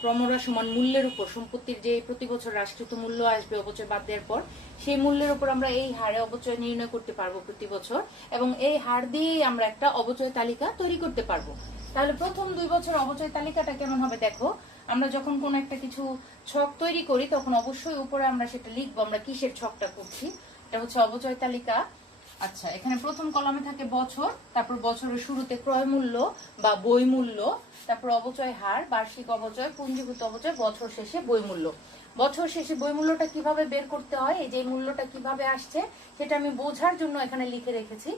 ক্রমরা সমান মূল্যের উপর, সম্পত্তির যে প্রতি বছর হ্রাসকৃত মূল্য আসবে অবচয় বাদ দেওয়ার পর, সেই মূল্যের উপর আমরা এই হারে অবচয় নির্ণয় করতে পারবো প্রতি বছর, এবং এই হার দিয়েই আমরা একটা অবচয় তালিকা তৈরি করতে পারবো। তাহলে প্রথম 2 বছর অবচয় তালিকাটা কেমন হবে দেখো। আমরা যখন কোন একটা কিছু ছক তৈরি করি, তখন অবশ্যই উপরে আমরা সেটা লিখবো আমরা কিসের ছকটা করছি। এটা হচ্ছে অবচয় তালিকা। আচ্ছা, এখানে প্রথম কলামে থাকে বছর, তারপর বছরের শুরুতে ক্রয় মূল্য বা বই মূল্য, তারপর অবচয় হার, বার্ষিক অবচয়, পুঞ্জীভূত অবচয়, বছর শেষে বই মূল্য। বছর শেষে বই মূল্যটা কিভাবে বের করতে হয়, এই যে মূল্যটা কিভাবে আসছে সেটা আমি বোঝার জন্য এখানে লিখে রেখেছি।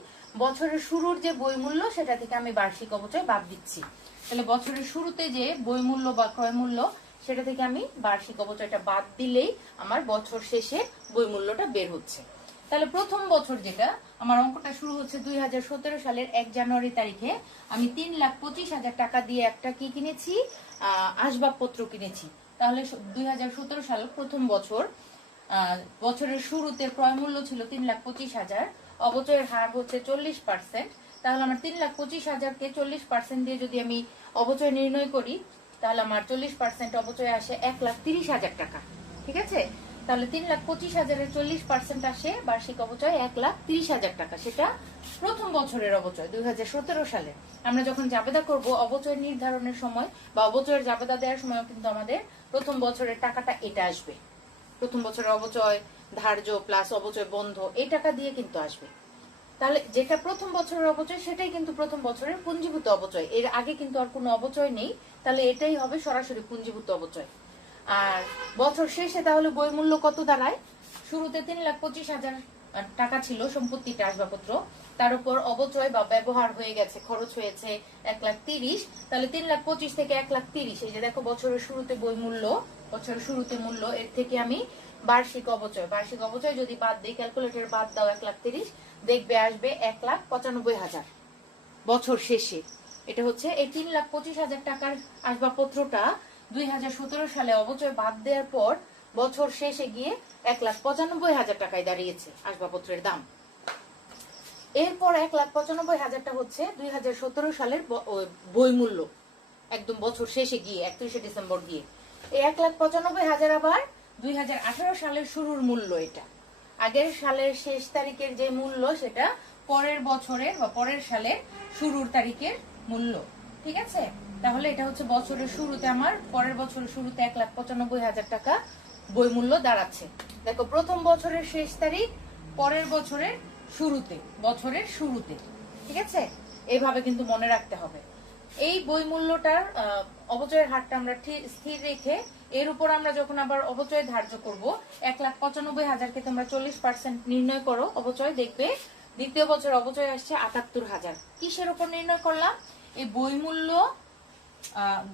বছরের শুরুর যে বই মূল্য, সেটা থেকে আমি বার্ষিক অবচয় বাদ দিচ্ছি। তাহলে বছরের শুরুতে যে বই মূল্য বা ক্রয় মূল্য, সেটা থেকে আমি বার্ষিক অবচয়টা বাদ দিলেই আমার বছর শেষে বই মূল্যটা বের হচ্ছে। তাহলে প্রথম বছর যেটা আমার অঙ্কটা শুরু হচ্ছে 2017 সালের 1 জানুয়ারি তারিখে, আমি 3,25,000 টাকা দিয়ে একটা কি কিনেছি, আসবাবপত্র কিনেছি। তাহলে 2017 সাল প্রথম বছর বছরের শুরুতে ক্রয় মূল্য ছিল 3,25,000, অবচয়ের হার হচ্ছে 40%। তাহলে আমার 3,25,000-কে 40% দিয়ে যদি আমি অবচয় নির্ণয় করি, তাহলে আমার 40% অবচয় আসে 1,30,000 টাকা। ঠিক আছে, তাহলে 3,25,000-এর 40% আসে বার্ষিক অবচয় 1,30,000 টাকা। সেটা প্রথম বছরের অবচয় 2017 সালে। আমরা যখন জাবেদা করব অবচয় নির্ধারণের সময় বা অবচয়ের জাবেদা দেওয়ার সময় কিন্তু আমাদের প্রথম বছরের টাকাটা এটা আসবে। প্রথম বছরের অবচয় ধার্য প্লাস অবচয় বন্ধ এই টাকা দিয়ে কিন্তু আসবে। তাহলে যেটা প্রথম বছরের অবচয় সেটাই কিন্তু প্রথম বছরের পুঞ্জীভূত অবচয়, এর আগে কিন্তু আর কোনো অবচয় নেই, তাহলে এটাই হবে সরাসরি পুঞ্জীভূত অবচয়। আর বছর শেষে তাহলে বই মূল্য কত দাঁড়ায়? শুরুতে 3,25,000 টাকা ছিল সম্পত্তিটা আসবাবপত্র, তার উপর অবচয় বা ব্যবহার হয়ে গেছে, খরচ হয়েছে 1,30,000, তাহলে 3,25,000 থেকে 1,30,000, এই যে দেখো বছরের শুরুতে বই মূল্য, বছরের শুরুতে মূল্য, এর থেকে আমি বার্ষিক অবচয় যদি বাদ দিই, ক্যালকুলেটর বাদ দাও 1,30,000, দেখবে আসবে 1,95,000 বছর শেষে। এটা হচ্ছে এই 3,25,000 টাকার আসবাবপত্রটা 2017 সালে অবচয় বাদ দেওয়ার পর বছর শেষে গিয়ে 1,95,000 টাকায় দাঁড়িয়েছে আসবাবপত্রের দাম। এরপর 1,95,000টা হচ্ছে 2017 সালের বই মূল্য, একদম বছর শেষে গিয়ে 31শে ডিসেম্বর গিয়ে। এই 1,95,000 আবার 2018 সালের শুরুর মূল্য। এটা আগের সালের শেষ তারিখের যে মূল্য সেটা পরের বছরের বা পরের সালের শুরুর তারিখের মূল্য। ঠিক আছে, তাহলে এটা হচ্ছে বছরের শুরুতে আমার পরের বছরের শুরুতে 1,95,000 টাকা বই মূল্য দাঁড়াচ্ছে। দেখো প্রথম বছরের শেষ তারিখ, পরের বছরের শুরুতে, বছরের শুরুতে। ঠিক আছে, এইভাবে কিন্তু মনে রাখতে হবে। এই বই মূল্যটার অবচয়ের হারটা আমরা স্থির রেখে এর উপর আমরা যখন আবার অবচয় ধার্য করব, 1,95,000-কে তোমরা 40% নির্ণয় করো অবচয়, দেখবে দ্বিতীয় বছর অবচয় আসছে 78,000। কিসের উপর নির্ণয় করলাম? এই বই মূল্য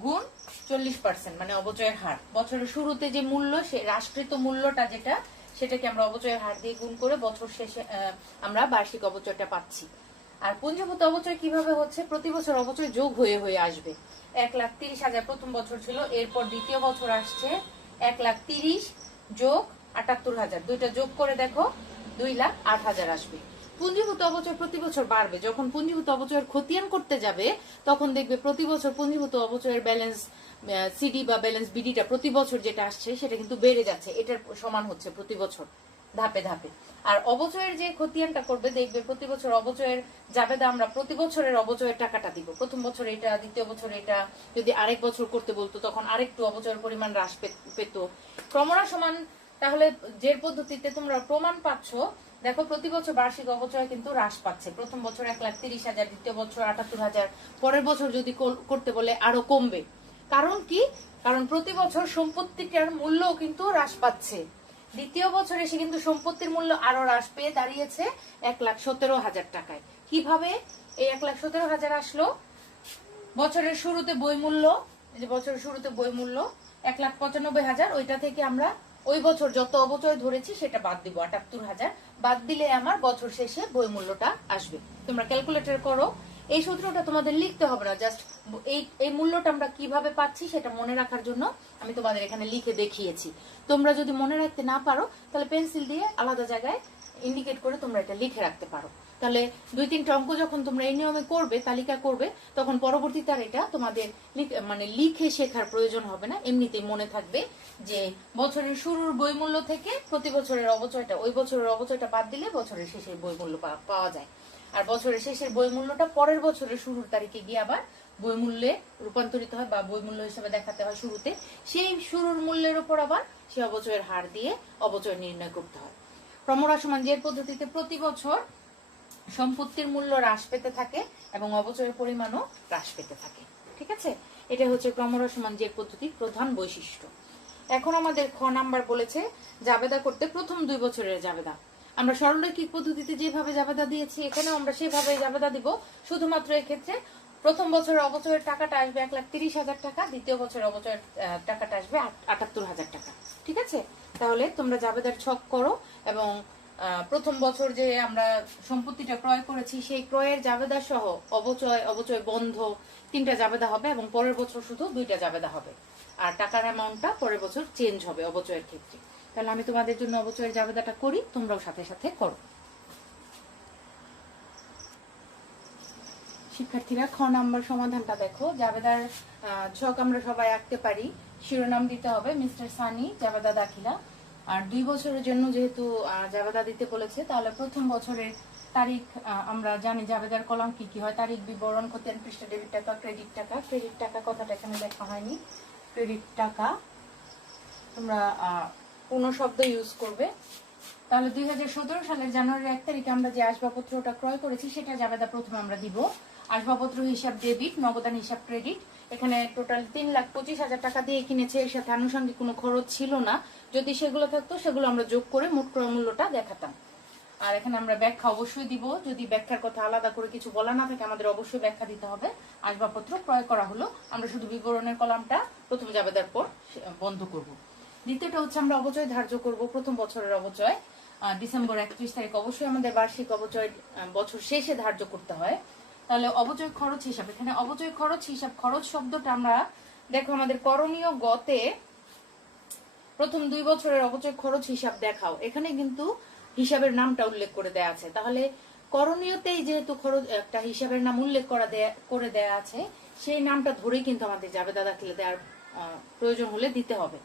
গুণ 40%, মানে অবচয়ের হার। বছরের শুরুতে যে মূল্য, সে হ্রাসকৃত মূল্যটা যেটা, সেটাকে আমরা অবচয়ের হার দিয়ে গুণ করে বছর শেষে আমরা বার্ষিক অবচয়টা পাচ্ছি। আর পুঞ্জীভূত অবচয় কিভাবে হচ্ছে? প্রতি বছর অবচয় যোগ হয়ে হয়ে আসবে। 1,30,000 প্রথম বছর ছিল, এরপর দ্বিতীয় বছর আসছে 1,30,000 যোগ 78,000, দুইটা যোগ করে দেখো 2,08,000 আসবে। পুঞ্জীভূত অবচয় প্রতি বছর বাড়বে। যখন পুঞ্জীভূত অবচয়ের খতিয়ান করতে যাবে তখন দেখবে প্রতি বছর পুঞ্জীভূত অবচয়ের ব্যালেন্স সিডি বা ব্যালেন্স বিডিটা প্রতি বছর যেটা আসছে সেটা কিন্তু বেড়ে যাচ্ছে, এটার সমান হচ্ছে প্রতি বছর ধাপে ধাপে। আর অবচয়ের যে খতিয়ানটা করবে দেখবে প্রতি বছর অবচয়ের জাবেদা আমরা প্রতি বছরের অবচয়ের টাকাটা দিব। প্রথম বছর এটা, দ্বিতীয় বছর এটা, যদি আরেক বছর করতে বলতো তখন আরেকটু অবচয়ের পরিমাণ হ্রাস পেত ক্রমরা সমান। তাহলে যে পদ্ধতিতে তোমরা প্রমাণ পাচ্ছ, দেখো প্রতি বছর বার্ষিক অবচয় কিন্তু হ্রাস পাচ্ছে। প্রথম বছর 1,30,000, দ্বিতীয় বছর 78,000, পরের বছর যদি করতে বলে আরো কমবে। কারণ কি? কারণ প্রতি বছর সম্পত্তিটার মূল্য কিন্তু হ্রাস পাচ্ছে। দ্বিতীয় বছর এসে কিন্তু সম্পত্তির মূল্য আরো হ্রাস পেয়ে দাঁড়িয়েছে 1,17,000 টাকায়। কিভাবে এই 1,17,000 আসলো? বছরের শুরুতে বই মূল্য, যে বছরের শুরুতে বই মূল্য 1,95,000, ওইটা থেকে আমরা ওই বছর যত অবচয় ধরেছি সেটা বাদ দিব, 78,000 বাদ দিলে আমার বছর শেষে বই মূল্যটা আসবে। তোমরা ক্যালকুলেটর করো, এই সূত্রটা তোমাদের লিখতে হবে না, জাস্ট এই মূল্যটা আমরা কিভাবে পাচ্ছি সেটা মনে রাখার জন্য আমি তোমাদের এখানে লিখে দেখিয়েছি। তোমরা যদি মনে রাখতে না পারো তাহলে পেন্সিল দিয়ে আলাদা জায়গায় ইন্ডিকেট করে তোমরা এটা লিখে রাখতে পারো। তাহলে 2-3টা অঙ্ক যখন তোমরা এই নিয়মে করবে, তালিকা করবে, তখন পরবর্তীতে আর এটা তোমাদের মানে লিখে শেখার প্রয়োজন হবে না, এমনিতেই মনে থাকবে যে বছরের শুরুর বই মূল্য থেকে প্রতি বছরের অবচয়টা, ওই বছরের অবচয়টা বাদ দিলে বছরের শেষের বই মূল্য পাওয়া যায়। আর বছরের শেষের বই মূল্যটা পরের বছরের শুরুর তারিখে গিয়ে আবার বই মূল্যে রূপান্তরিত হয় বা বই মূল্য হিসেবে দেখাতে হয় শুরুতে। সেই শুরুর মূল্যের উপর আবার সে অবচয়ের হার দিয়ে অবচয় নির্ণয় করতে হয়। ক্রমহ্রাস সমান জের পদ্ধতিতে প্রতি বছর সম্পত্তির মূল্য হ্রাস পেতে থাকে এবং অবচয়ের পরিমাণও হ্রাস পেতে থাকে। ঠিক আছে, এটা হচ্ছে ক্রমহ্রাস সমান জের পদ্ধতির প্রধান বৈশিষ্ট্য। এখন আমাদের খ নাম্বার বলেছে জাবেদা করতে প্রথম 2 বছরের জাবেদা। আমরা সরলরৈখিক পদ্ধতিতে যেভাবে জাবেদা দিয়েছি এখানেও আমরা সেভাবে জাবেদা দিব, শুধুমাত্র এক্ষেত্রে প্রথম বছরের অবচয়ের টাকাটা আসবে 1,30,000 টাকা, দ্বিতীয় বছরের অবচয়ের টাকাটা আসবে 78,000 টাকা। ঠিক আছে, তাহলে তোমরা জাবেদার ছক করো এবং প্রথম বছর যে আমরা সম্পত্তিটা ক্রয় করেছি সেই ক্রয়ের জাবেদা সহ অবচয় বন্ধ 3টা জাবেদা হবে এবং পরের বছর শুধু 2টা জাবেদা হবে। আর টাকার অ্যামাউন্টটা পরের বছর চেঞ্জ হবে অবচয়ের ক্ষেত্রে। তাহলে আমি তোমাদের জন্য অবচয়ের জাবেদাটা করি, তোমরাও সাথে সাথে করো। শিক্ষার্থীরা, খ নাম্বার সমাধানটা দেখো। জাবেদার ছক আমরা সবাই আঁকতে পারি। শিরোনাম দিতে হবে মিস্টার সানি জাবেদা দাখিলা। আর 2 বছরের জন্য যেহেতু জাবেদা দিতে বলেছে, তাহলে প্রথম বছরের তারিখ আমরা জানি জাবেদার কলাম কি কি হয়। তারিখ, বিবরণ, খতিয়ান পৃষ্ঠা, ডেবিট টাকা, ক্রেডিট টাকা। ক্রেডিট টাকা কথাটা এখানে লেখা হয়নি। ক্রেডিট টাকা তোমরা কোনো শব্দ ইউজ করবে। তাহলে 2017 সালের জানুয়ারির 1 তারিখে আমরা যে আসবাবপত্রটা ক্রয় করেছি সেটা জাবেদা প্রথমে আমরা দিব। আসবাবপত্র হিসাব ডেবিট, নগদান হিসাব ক্রেডিট। এখানে টোটাল 3,25,000 টাকা দিয়ে কিনেছে, এর সাথে আনুষঙ্গিক কোনো খরচ ছিল না। যদি সেগুলো থাকতো সেগুলো আমরা যোগ করে মোট ক্রয় মূল্যটা দেখাতাম। আর এখানে আমরা ব্যাখ্যা অবশ্যই দিব। যদি ব্যাখ্যার কথা আলাদা করে কিছু বলা না থাকে আমাদের অবশ্যই ব্যাখ্যা দিতে হবে। আসবাবপত্র ক্রয় করা হলো, আমরা শুধু বিবরণের কলামটা প্রথম জাবেদার পর বন্ধ করব। দ্বিতীয়টা হচ্ছে আমরা অবচয় ধার্য করব। প্রথম বছরের অবচয় ডিসেম্বর 31 তারিখ, অবশ্যই আমাদের বার্ষিক অবচয় বছর শেষে ধার্য করতে হয়। তাহলে অবচয় খরচ হিসাব, এখানে অবচয় খরচ হিসাব, খরচ শব্দটা আমরা দেখো আমাদের করণীয় গতে প্রথম 2 বছরের অবচয় খরচ হিসাব দেখাও, এখানে কিন্তু হিসাবের নামটা উল্লেখ করে দেয়া আছে। তাহলে করণীয়তেই যেহেতু খরচ একটা হিসাবের নাম উল্লেখ করে দেয়া আছে, সেই নামটা ধরেই কিন্তু আমাদের জাবেদা দাখিলা দেওয়ার প্রয়োজন হলে দিতে হবে।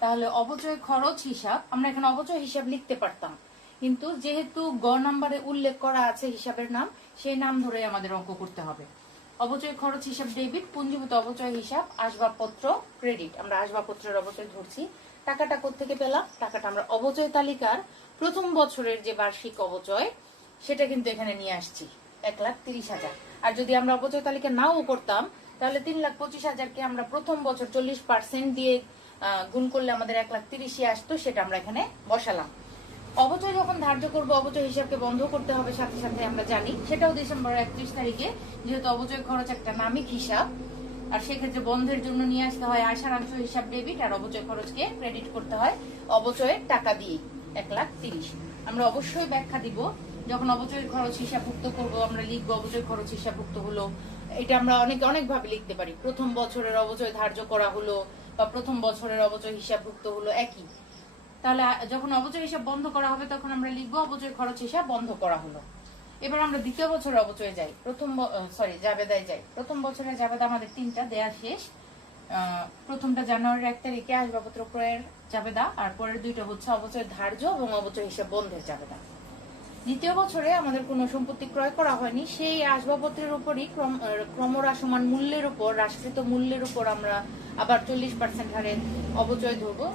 তাহলে অবচয় খরচ হিসাব, আমরা এখানে অবচয় হিসাব লিখতে পারতাম, কিন্তু যেহেতু গ নাম্বারে উল্লেখ করা আছে হিসাবের নাম, সেই নাম ধরে আমাদের অঙ্ক করতে হবে। অবচয় খরচ হিসাব ডেবিট, পুঞ্জীভূত অবচয় হিসাব আসবাবপত্র ক্রেডিট। আমরা আসবাবপত্রের অবচয় ধরছি। টাকাটা কোত্থেকে পেলাম? টাকাটা আমরা অবচয় তালিকার প্রথম বছরের যে বার্ষিক অবচয় সেটা কিন্তু এখানে নিয়ে আসছি 1,30,000। আর যদি আমরা অবচয় তালিকা নাও করতাম তাহলে 3,25,000কে আমরা প্রথম বছর 40% দিয়ে গুণ করলে আমাদের 1,30,000 আসতো, সেটা আমরা এখানে বসালাম। অবচয় যখন ধার্য করবো অবচয় হিসাবকে বন্ধ করতে হবে সাথে সাথে, আমরা জানি সেটাও ডিসেম্বর 31 তারিখে, যেহেতু অবচয় খরচ একটা নামিক হিসাব। আর সেক্ষেত্রে বন্ধের জন্য নিয়ে আসতে হয় আয় সারাংশ হিসাব ডেবিট, আর অবচয় খরচকে ক্রেডিট করতে হয় অবচয়ের টাকা দিয়ে 1,30,000। আমরা অবশ্যই ব্যাখ্যা দিব। যখন অবচয় খরচ হিসাবভুক্ত করব আমরা লিখবো অবচয় খরচ হিসাবভুক্ত হলো। এটা আমরা অনেক ভাবে লিখতে পারি। প্রথম বছরের অবচয় ধার্য করা হলো বা প্রথম বছরের অবচয় হিসাবভুক্ত হলো, একই। তাহলে যখন অবচয় হিসাব বন্ধ করা হবে তখন আমরা লিখবো অবচয় খরচ হিসাব বন্ধ করা হলো। এবার আমরা দ্বিতীয় বছরের অবচয়ে যাই, জাবেদায় যাই। প্রথম বছরের জাবেদা আমাদের 3টা দেয়া শেষ। প্রথমটা জানুয়ারির 1 তারিখে আসবাবপত্র ক্রয়ের জাবেদা, আর পরের 2টা হচ্ছে অবচয় ধার্য এবং অবচয় হিসাব বন্ধের জাবেদা। দ্বিতীয় বছরে আমাদের কোনো সম্পত্তি ক্রয় করা হয়নি, সেই আসবাবপত্রের উপরই ক্রমহ্রাসমান মূল্যের উপর, হ্রাসকৃত মূল্যের উপর আমরা আবার 40% হারে অবচয় ধরবো।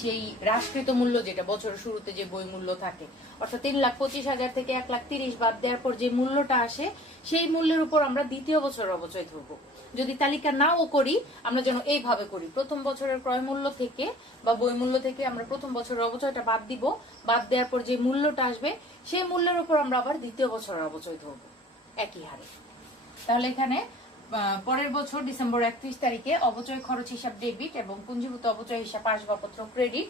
সেই হ্রাসকৃত মূল্য যেটা বছরের শুরুতে যে বই মূল্য থাকে, অর্থাৎ 3,25,000 থেকে 1,30,000 বাদ দেওয়ার পর যে মূল্যটা আসে সেই মূল্যের উপর আমরা দ্বিতীয় বছরের অবচয় ধরবো। যদি তালিকা নাও করি আমরা যেন এইভাবে করি, প্রথম বছরের ক্রয় মূল্য থেকে বা বই মূল্য থেকে আমরা প্রথম বছরের অবচয়টা বাদ দিব, বাদ দেওয়ার পর যে মূল্যটা আসবে সেই মূল্যের উপর আমরা আবার দ্বিতীয় বছরের অবচয় ধরবো একই হারে। তাহলে এখানে পরের বছর ডিসেম্বর 31 তারিখে অবচয় খরচ হিসাব ডেবিট এবং পুঞ্জীভূত অবচয় হিসাব আসবাবপত্র ক্রেডিট।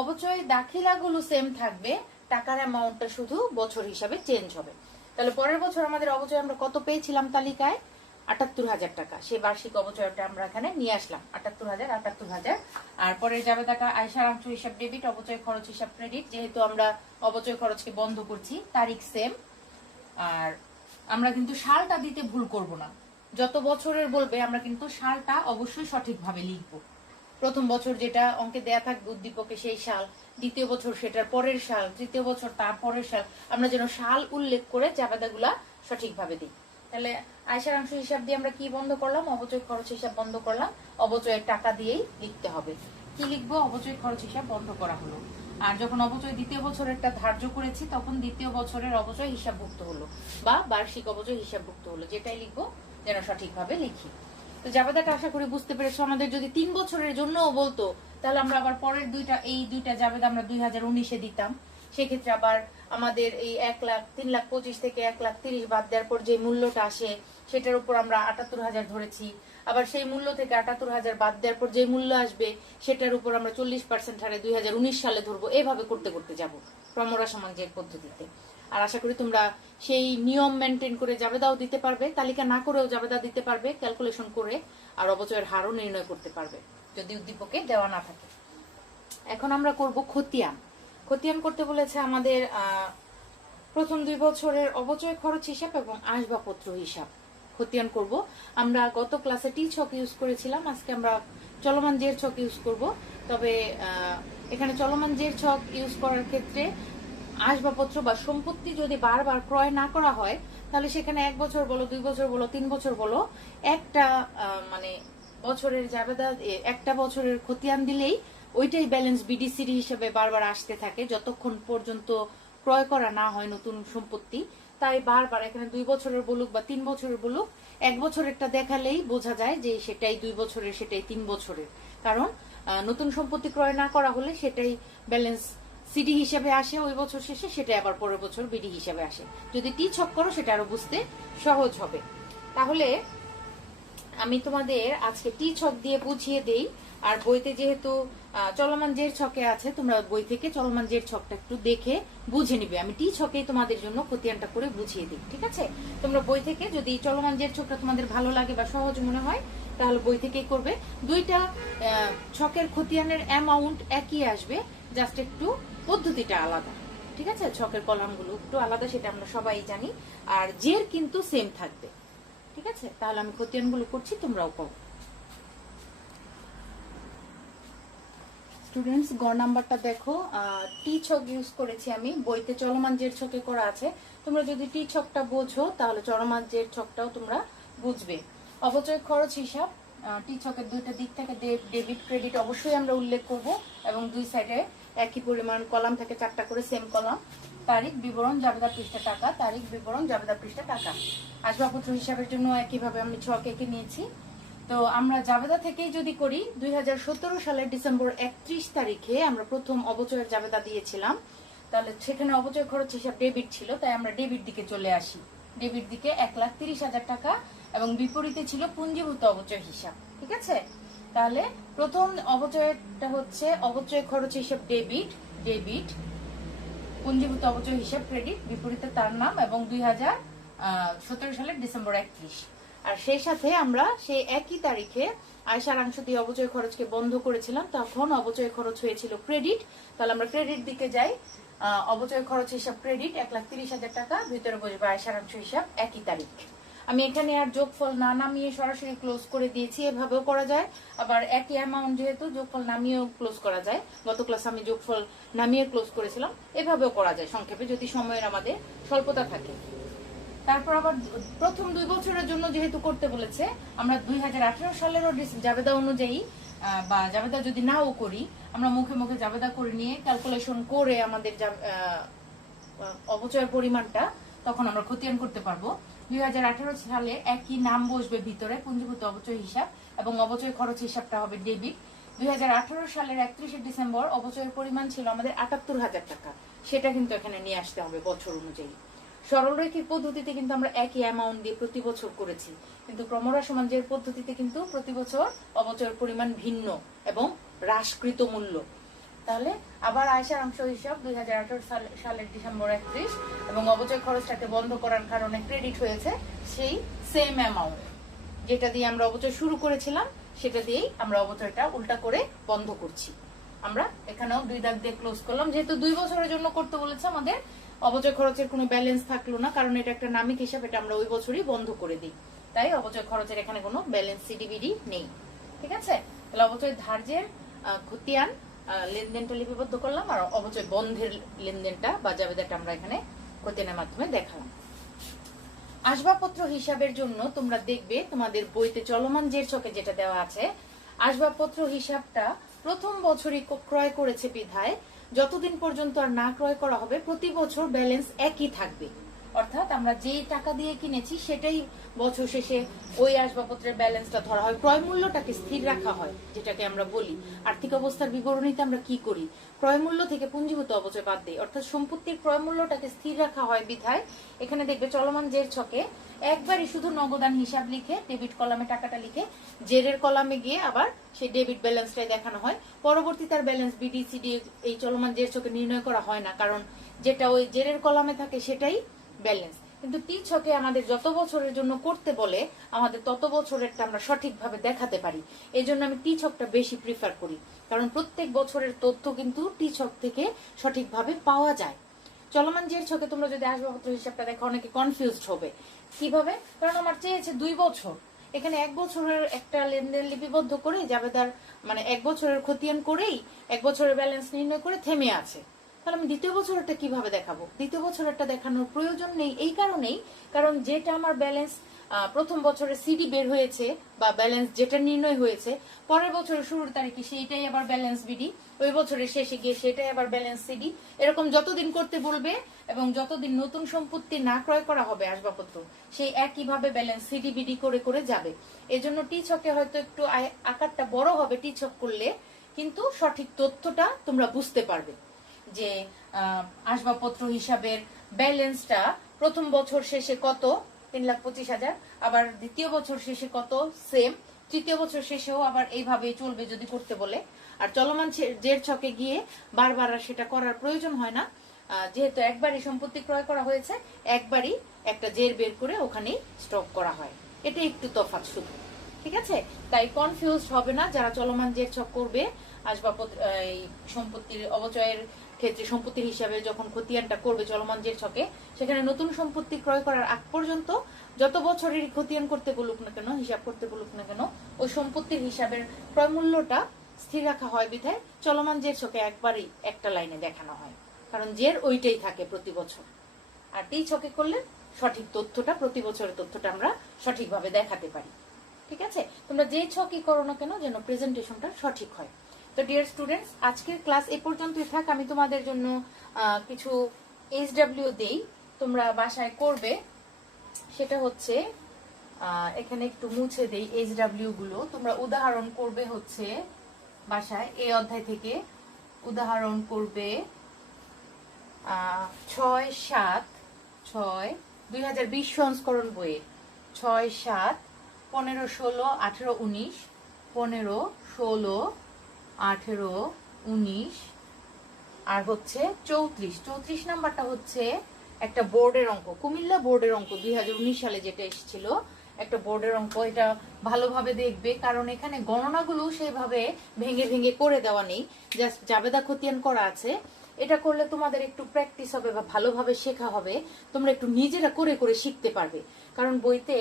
অবচয় দাখিলাগুলো সেম থাকবে, টাকার অ্যামাউন্টটা শুধু বছর হিসাবে চেঞ্জ হবে। তাহলে পরের বছর আমাদের অবচয় আমরা কত পেয়েছিলাম তালিকায়? 78,000 টাকা। সেই বার্ষিক অবচয়টা আমরা এখানে নিয়ে আসলাম 78,000। আর পরের জাবেদাটা আয় সারাংশ হিসাব ডেবিট, অবচয় খরচ হিসাব ক্রেডিট। যেহেতু আমরা অবচয় খরচকে বন্ধ করছি, তারিখ সেম। আর আমরা কিন্তু সালটা দিতে ভুল করব না, যত বছরের বলবে আমরা কিন্তু সালটা অবশ্যই সঠিকভাবে লিখব। প্রথম বছর যেটা অঙ্কে দেয়া থাকবে উদ্দীপকে সেই সাল, দ্বিতীয় বছর সেটার পরের সাল, তৃতীয় বছর তার পরের সাল, আমরা যেন সাল উল্লেখ করে জাবেদাগুলা সঠিকভাবে দিই। তাহলে আয় সারাংশ হিসাব দিয়ে আমরা কি বন্ধ করলাম? অবচয় খরচ হিসাব বন্ধ করলাম। অবচয়ের টাকা দিয়েই লিখতে হবে। কি লিখবো? অবচয় খরচ হিসাব বন্ধ করা হলো। আর যখন অবচয় দ্বিতীয় বছরেরটা ধার্য করেছি তখন দ্বিতীয় বছরের অবচয় হিসাবভুক্ত হলো বা বার্ষিক অবচয় হিসাবভুক্ত হলো, যেটাই লিখবো যেন সঠিকভাবে লিখি। তো জাবেদাটা আশা করি বুঝতে পেরেছো। আমাদের যদি 3 বছরের জন্যও বলতো তাহলে আমরা আবার পরের এই দুইটা জাবেদা আমরা 2019-এ দিতাম। সেক্ষেত্রে আবার আমাদের এই 3,25,000 থেকে 1,30,000 বাদ দেওয়ার পর যে মূল্যটা আসে সেটার উপর আমরা 78,000 ধরেছি। আবার সেই মূল্য থেকে 78,000 বাদ দেওয়ার পর যে মূল্য আসবে সেটার উপর আমরা 40% হারে 2019 সালে ধরবো। এইভাবে করতে করতে যাবো ক্রমহ্রাসমান যে পদ্ধতিতে। আর আশা করি তোমরা সেই নিয়ম মেনটেন করে জাবেদাও দিতে পারবে, তালিকা না করেও জাবেদা দিতে পারবে ক্যালকুলেশন করে, আর অবচয়ের হারও নির্ণয় করতে পারবে যদি উদ্দীপকে দেওয়া না থাকে। এখন আমরা করব খতিয়ান। খতিয়ান করতে বলেছে আমাদের প্রথম 2 বছরের অবচয় খরচ হিসাব এবং আসবাবপত্র হিসাব খতিয়ান করব। আমরা গত ক্লাসে টি ছক ইউজ করেছিলাম, আজকে আমরা চলমান জের ছক ইউজ করব। তবে এখানে চলমান জের ছক ইউজ করার ক্ষেত্রে আসবাবপত্র বা সম্পত্তি যদি বারবার ক্রয় না করা হয়, তাহলে সেখানে 1 বছর বলো, 2 বছর বলো, 3 বছর বলো, একটা মানে বছরের জাবেদা, একটা বছরের খতিয়ান দিলেই ওইটাই ব্যালেন্স বিডিসিডি হিসেবে বারবার আসতে থাকে যতক্ষণ পর্যন্ত ক্রয় করা না হয় নতুন সম্পত্তি। তাই বারবার এখানে 2 বছরের বলুক বা 3 বছরের বলুক, 1 বছরেরটা দেখালেই বোঝা যায় যে সেটাই 2 বছরের, সেটাই 3 বছরের। কারণ নতুন সম্পত্তি ক্রয় না করা হলে সেটাই ব্যালেন্স সিডি হিসেবে আসে ওই বছর শেষে, সেটা আবার পরের বছর বিডি হিসেবে আসে। যদি টি ছক করো সেটা আরো বুঝতে সহজ হবে। তাহলে আমি তোমাদের আজকে টি ছক দিয়ে বুঝিয়ে দেই। আর বইতে যেহেতু চলমান জের ছকে আছে, তোমরা বই থেকে চলমান জের ছকটা একটু দেখে বুঝে নিবে। আমি টি ছকেই তোমাদের জন্য খতিয়ানটা করে বুঝিয়ে দিই, ঠিক আছে? তোমরা বই থেকে যদি চলমান জের ছকটা তোমাদের ভালো লাগে বা সহজ মনে হয় তাহলে বই থেকেই করবে। দুইটা ছকের খতিয়ানের অ্যামাউন্ট একই আসবে, জাস্ট একটু পদ্ধতিটা আলাদা, ঠিক আছে? ছকের কলামগুলো একটু আলাদা, সেটা আমরা সবাই জানি। আর জের কিন্তু সেম থাকবে, ঠিক আছে? তাহলে আমি খতিয়ানগুলো করছি, তোমরাও করো। স্টুডেন্টস, গ নাম্বারটা দেখো, টি ছক ইউজ করেছি আমি। বইতে চলমান জের ছকে করা আছে। তোমরা যদি টি ছকটা বোঝো তাহলে চলমান জের ছকটাও তোমরা বুঝবে। অবচয় খরচ হিসাব, টি ছকের দুইটা দিক থেকে ডেবিট ক্রেডিট অবশ্যই আমরা উল্লেখ করব, এবং দুই সাইডে একই পরিমাণ কলাম থেকে 4টা করে সেম কলাম। তারিখ, বিবরণ, জাবেদা পৃষ্ঠা, টাকা। তারিখ, বিবরণ, জাবেদা পৃষ্ঠা, টাকা। আসবাবপত্র হিসাবের জন্য একইভাবে আমি ছক এঁকে নিয়েছি। তো আমরা জাবেদা থেকেই যদি করি, 2017 সালের ডিসেম্বর 31 তারিখে আমরা প্রথম অবচয়ের জাবেদা দিয়েছিলাম। তাহলে সেখানে অবচয় খরচ হিসাব ডেবিট ছিল, তাই আমরা ডেবিট দিকে চলে আসি। ডেবিট দিকে 1,30,000 টাকা, এবং বিপরীতে ছিল পুঞ্জীভূত অবচয় হিসাব, ঠিক আছে? তাহলে প্রথম অবচয়টা হচ্ছে অবচয় খরচ হিসাব ডেবিট, ডেবিট, পুঞ্জীভূত অবচয় হিসাব ক্রেডিট, বিপরীতে তার নাম, এবং 2017 সালের ডিসেম্বর 31। আর সেই সাথে আমরা সেই একই তারিখে আয় সারাংশ দিয়ে অবচয় খরচকে বন্ধ করেছিলাম, তখন অবচয় খরচ হয়েছিল ক্রেডিট। তাহলে আমরা ক্রেডিট দিকে যাই। অবচয় খরচ হিসাব ক্রেডিট 1,30,000 টাকা, ভিতরে বসবে আয় সারাংশ হিসাব একই তারিখ। আমি এখানে আর যোগফল না নামিয়ে সরাসরি ক্লোজ করে দিয়েছি, এভাবেও করা যায়। আবার একই অ্যামাউন্ট যেহেতু যোগফল নামিয়েও ক্লোজ করা যায়। গত ক্লাসে আমি যোগফল নামিয়ে ক্লোজ করেছিলাম, এভাবেও করা যায় সংক্ষেপে, যদি সময়ের আমাদের স্বল্পতা থাকে। তারপর আবার প্রথম 2 বছরের জন্য যেহেতু করতে বলেছে, আমরা 2018 সালেরও জাবেদা অনুযায়ী বা জাবেদা যদি নাও করি, আমরা মুখে মুখে জাবেদা করে নিয়ে ক্যালকুলেশন করে আমাদের অবচয়ের পরিমাণটা তখন আমরা খতিয়ান করতে পারবো। 2018 সালে একই নাম বসবে ভিতরে, পুঞ্জীভূত অবচয় হিসাব, এবং অবচয় খরচ হিসাবটা হবে ডেবিট। 2018 সালের 31 ডিসেম্বর অবচয়ের পরিমাণ ছিল আমাদের 78,000 টাকা, সেটা কিন্তু এখানে নিয়ে আসতে হবে বছর অনুযায়ী। সরলরৈখিক পদ্ধতিতে কিন্তু আমরা একই অ্যামাউন্ট দিয়ে প্রতি বছর করেছি, কিন্তু ক্রমহ্রাসমান জের পদ্ধতিতে কিন্তু প্রতি বছর অবচয়ের পরিমাণ ভিন্ন এবং হ্রাসকৃত মূল্য। তাহলে আবার আয় সারাংশ হিসাব 2018 সালের ডিসেম্বর 31, এবং অবচয় খরচটাকে বন্ধ করার কারণে ক্রেডিট হয়েছে সেই সেম অ্যামাউন্ট, যেটা দিয়ে আমরা অবচয় শুরু করেছিলাম সেটা দিয়েই আমরা অবচয়টা উল্টা করে বন্ধ করছি। আমরা এখানেও 2 দাগ দিয়ে ক্লোজ করলাম। যেহেতু 2 বছরের জন্য করতে বলেছে আমাদের, অবচয় খরচের কোনো ব্যালেন্স থাকলো না, কারণ এটা একটা নামিক হিসাব, এটা আমরা ওই বছরই বন্ধ করে দিই। তাই অবচয় খরচের এখানে কোনো ব্যালেন্স সিডিবিডি নেই, ঠিক আছে? তাহলে অবচয় ধার্যের খতিয়ান লেনদেনটা লিপিবদ্ধ করলাম, আর অবচয় বন্ধের লেনদেনটা বা জাবেদাটা আমরা এখানে খতিয়ানের মাধ্যমে দেখালাম। আসবাবপত্র হিসাবের জন্য তোমরা দেখবে তোমাদের বইতে চলমান জের ছকে যেটা দেওয়া আছে, আসবাবপত্র হিসাবটা প্রথম বছরই ক্রয় করেছে বিধায় যতদিন পর্যন্ত আর না ক্রয় করা হবে প্রতি বছর ব্যালেন্স একই থাকবে। অর্থাৎ আমরা যেই টাকা দিয়ে কিনেছি সেটাই বছর শেষে ওই আসবাবপত্রের ব্যালেন্সটা ধরা হয়। ক্রয় মূল্যটাকে স্থির রাখা হয়, যেটাকে আমরা বলি আর্থিক অবস্থার বিবরণীতে আমরা কি করি, ক্রয় মূল্য থেকে পুঞ্জীভূত অবচয় বাদ দিই, অর্থাৎ সম্পত্তির ক্রয় মূল্যটাকে স্থির রাখা হয় বিধায় এখানে দেখবে চলমান জের ছকে একবারই শুধু নগদান হিসাব লিখে ডেবিট কলামে টাকাটা লিখে জেরের কলামে গিয়ে আবার সেই ডেবিট ব্যালেন্সটাই দেখানো হয়। পরবর্তী তার ব্যালেন্স বিডিসিডি এই চলমান জের ছকে নির্ণয় করা হয় না, কারণ যেটা ওই জেরের কলামে থাকে সেটাই ব্যালেন্স। কিন্তু টি ছকে আমাদের যত বছরের জন্য করতে বলে আমাদের তত বছরেরটা আমরা সঠিকভাবে দেখাতে পারি। এই জন্য আমি টি ছকটা বেশি প্রিফার করি, কারণ প্রত্যেক বছরের তথ্য কিন্তু টি ছক থেকে সঠিকভাবে পাওয়া যায়। চলমান জের ছকে তোমরা যদি আসবাবপত্র হিসাবটা দেখো অনেকে কনফিউজড হবে কিভাবে, কারণ আমার চেয়েছে 2 বছর, এখানে 1 বছরের একটা লেনদেন লিপিবদ্ধ করে জাবেদার মানে 1 বছরের খতিয়ান করেই 1 বছরের ব্যালেন্স নির্ণয় করে থেমে আছে। তাহলে আমি দ্বিতীয় বছরেরটা কিভাবে দেখাবো? দ্বিতীয় বছরেরটা দেখানোর প্রয়োজন নেই এই কারণেই, কারণ যেটা আমার ব্যালেন্স প্রথম বছরে সিডি বের হয়েছে বা ব্যালেন্স যেটা নির্ণয় হয়েছে, পরের বছরের শুরুর তারিখে সেইটাই আবার ব্যালেন্স বিডি, ওই বছরের শেষে গিয়ে সেটাই আবার ব্যালেন্স সিডি, এরকম যতদিন করতে বলবে এবং যতদিন নতুন সম্পত্তি না ক্রয় করা হবে আসবাবপত্র, সেই একইভাবে ব্যালেন্স সিডি বিডি করে করে যাবে। এজন্য টি ছকে হয়তো একটু আকারটা বড় হবে টি ছক করলে, কিন্তু সঠিক তথ্যটা তোমরা বুঝতে পারবে যে আসবাবপত্র হিসাবের ব্যালেন্সটা প্রথম বছর শেষে কত 3,25,000, আবার দ্বিতীয় বছর শেষে কত সেম, তৃতীয় বছর শেষেও আবার এইভাবেই চলবে যদি করতে বলে। আর চলমান জের ছকে গিয়ে বারবার আর সেটা করার প্রয়োজন হয় না, যেহেতু একবারই সম্পত্তি ক্রয় করা হয়েছে, একবারই একটা জের বের করে ওখানেই স্টক করা হয়। এটা একটু তফাৎ শুধু, ঠিক আছে? তাই কনফিউজ হবে না যারা চলমান জের ছক করবে। আসবাবপত্র এই সম্পত্তির অবচয়ের ক্ষেত্রে সম্পত্তির হিসাবে যখন খতিয়ানটা করবে চলমান জের ছকে, সেখানে নতুন সম্পত্তি ক্রয় করার আগ পর্যন্ত যত বছরের খতিয়ান করতে বলুক না কেন, হিসাব করতে বলুক না কেন, ওই সম্পত্তির হিসাবের ক্রয় মূল্যটা স্থির রাখা হয় বিধায় চলমান জের ছকে একবারই একটা লাইনে দেখানো হয়, কারণ জের ওইটাই থাকে প্রতি বছর। আর টি ছকে করলে সঠিক তথ্যটা, প্রতি বছরের তথ্যটা আমরা সঠিকভাবে দেখাতে পারি। ঠিক আছে? তোমরা যে ছকই করো না কেন যেন প্রেজেন্টেশনটা সঠিক হয়। তো ডিয়ার স্টুডেন্টস, আজকের ক্লাস এ পর্যন্তই থাক। আমি তোমাদের জন্য কিছু এইচডব্লিউ দেই, তোমরা বাসায় করবে। সেটা হচ্ছে এখানে একটু মুছে দেই এইচডব্লিউ গুলো। তোমরা উদাহরণ করবে হচ্ছে বাসায় এই অধ্যায় থেকে উদাহরণ করবে 6-7-6 2020 সংস্করণ বইয়ের 6-7, 15, 16, 18, 19, 15, 16, 18, 19 আর হচ্ছে 34 নাম্বারটা হচ্ছে একটা বোর্ডের অঙ্ক, কুমিল্লা বোর্ডের অঙ্ক 2019 সালে যেটা এসেছিল, একটা বোর্ডের অঙ্ক। এটা ভালোভাবে দেখবে, কারণ এখানে গণনাগুলো সেইভাবে ভেঙে ভেঙে করে দেওয়া নেই, জাস্ট জাবেদা খতিয়ান করা আছে। এটা করলে তোমাদের একটু প্র্যাকটিস হবে বা ভালোভাবে শেখা হবে, তোমরা একটু নিজেরা করে করে শিখতে পারবে। কারণ বইতে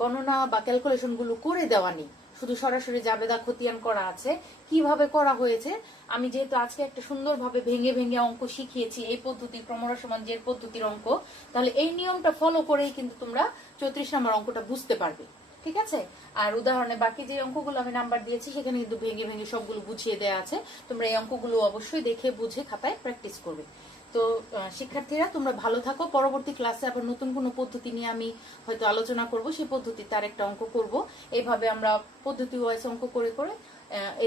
গণনা বা ক্যালকুলেশন গুলো করে দেওয়া নেই, শুধু সরাসরি জাবেদা খতিয়ান করা আছে। কিভাবে করা হয়েছে আমি যেহেতু আজকে একটা সুন্দরভাবে ভেঙে ভেঙে অঙ্ক শিখিয়েছি, এই পদ্ধতি ক্রমরসমান জের পদ্ধতির অঙ্ক, তাহলে এই নিয়মটা ফলো করেই কিন্তু তোমরা 34 নম্বর অঙ্কটা বুঝতে পারবে। ঠিক আছে? আর উদাহরণে বাকি যে অঙ্কগুলো আমি নাম্বার দিয়েছি সেখানে কিন্তু ভেঙে ভেঙে সবগুলো বুঝিয়ে দেওয়া আছে। তোমরা এই অঙ্কগুলো অবশ্যই দেখে বুঝে খাতায় প্র্যাকটিস করবে। তো শিক্ষার্থীরা তোমরা ভালো থাকো। পরবর্তী ক্লাসে আবার নতুন কোনো পদ্ধতি নিয়ে আমি হয়তো আলোচনা করব, সেই পদ্ধতি তার একটা অঙ্ক করব। এইভাবে আমরা পদ্ধতি ওয়াইজ অঙ্ক করে করে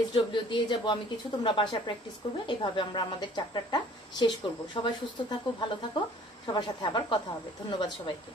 এইচডব্লিউ দিয়ে যাব আমি কিছু, তোমরা বাসায় প্র্যাকটিস করবে। এইভাবে আমরা আমাদের চ্যাপ্টারটা শেষ করব। সবাই সুস্থ থাকো, ভালো থাকো, সবার সাথে আবার কথা হবে। ধন্যবাদ সবাইকে।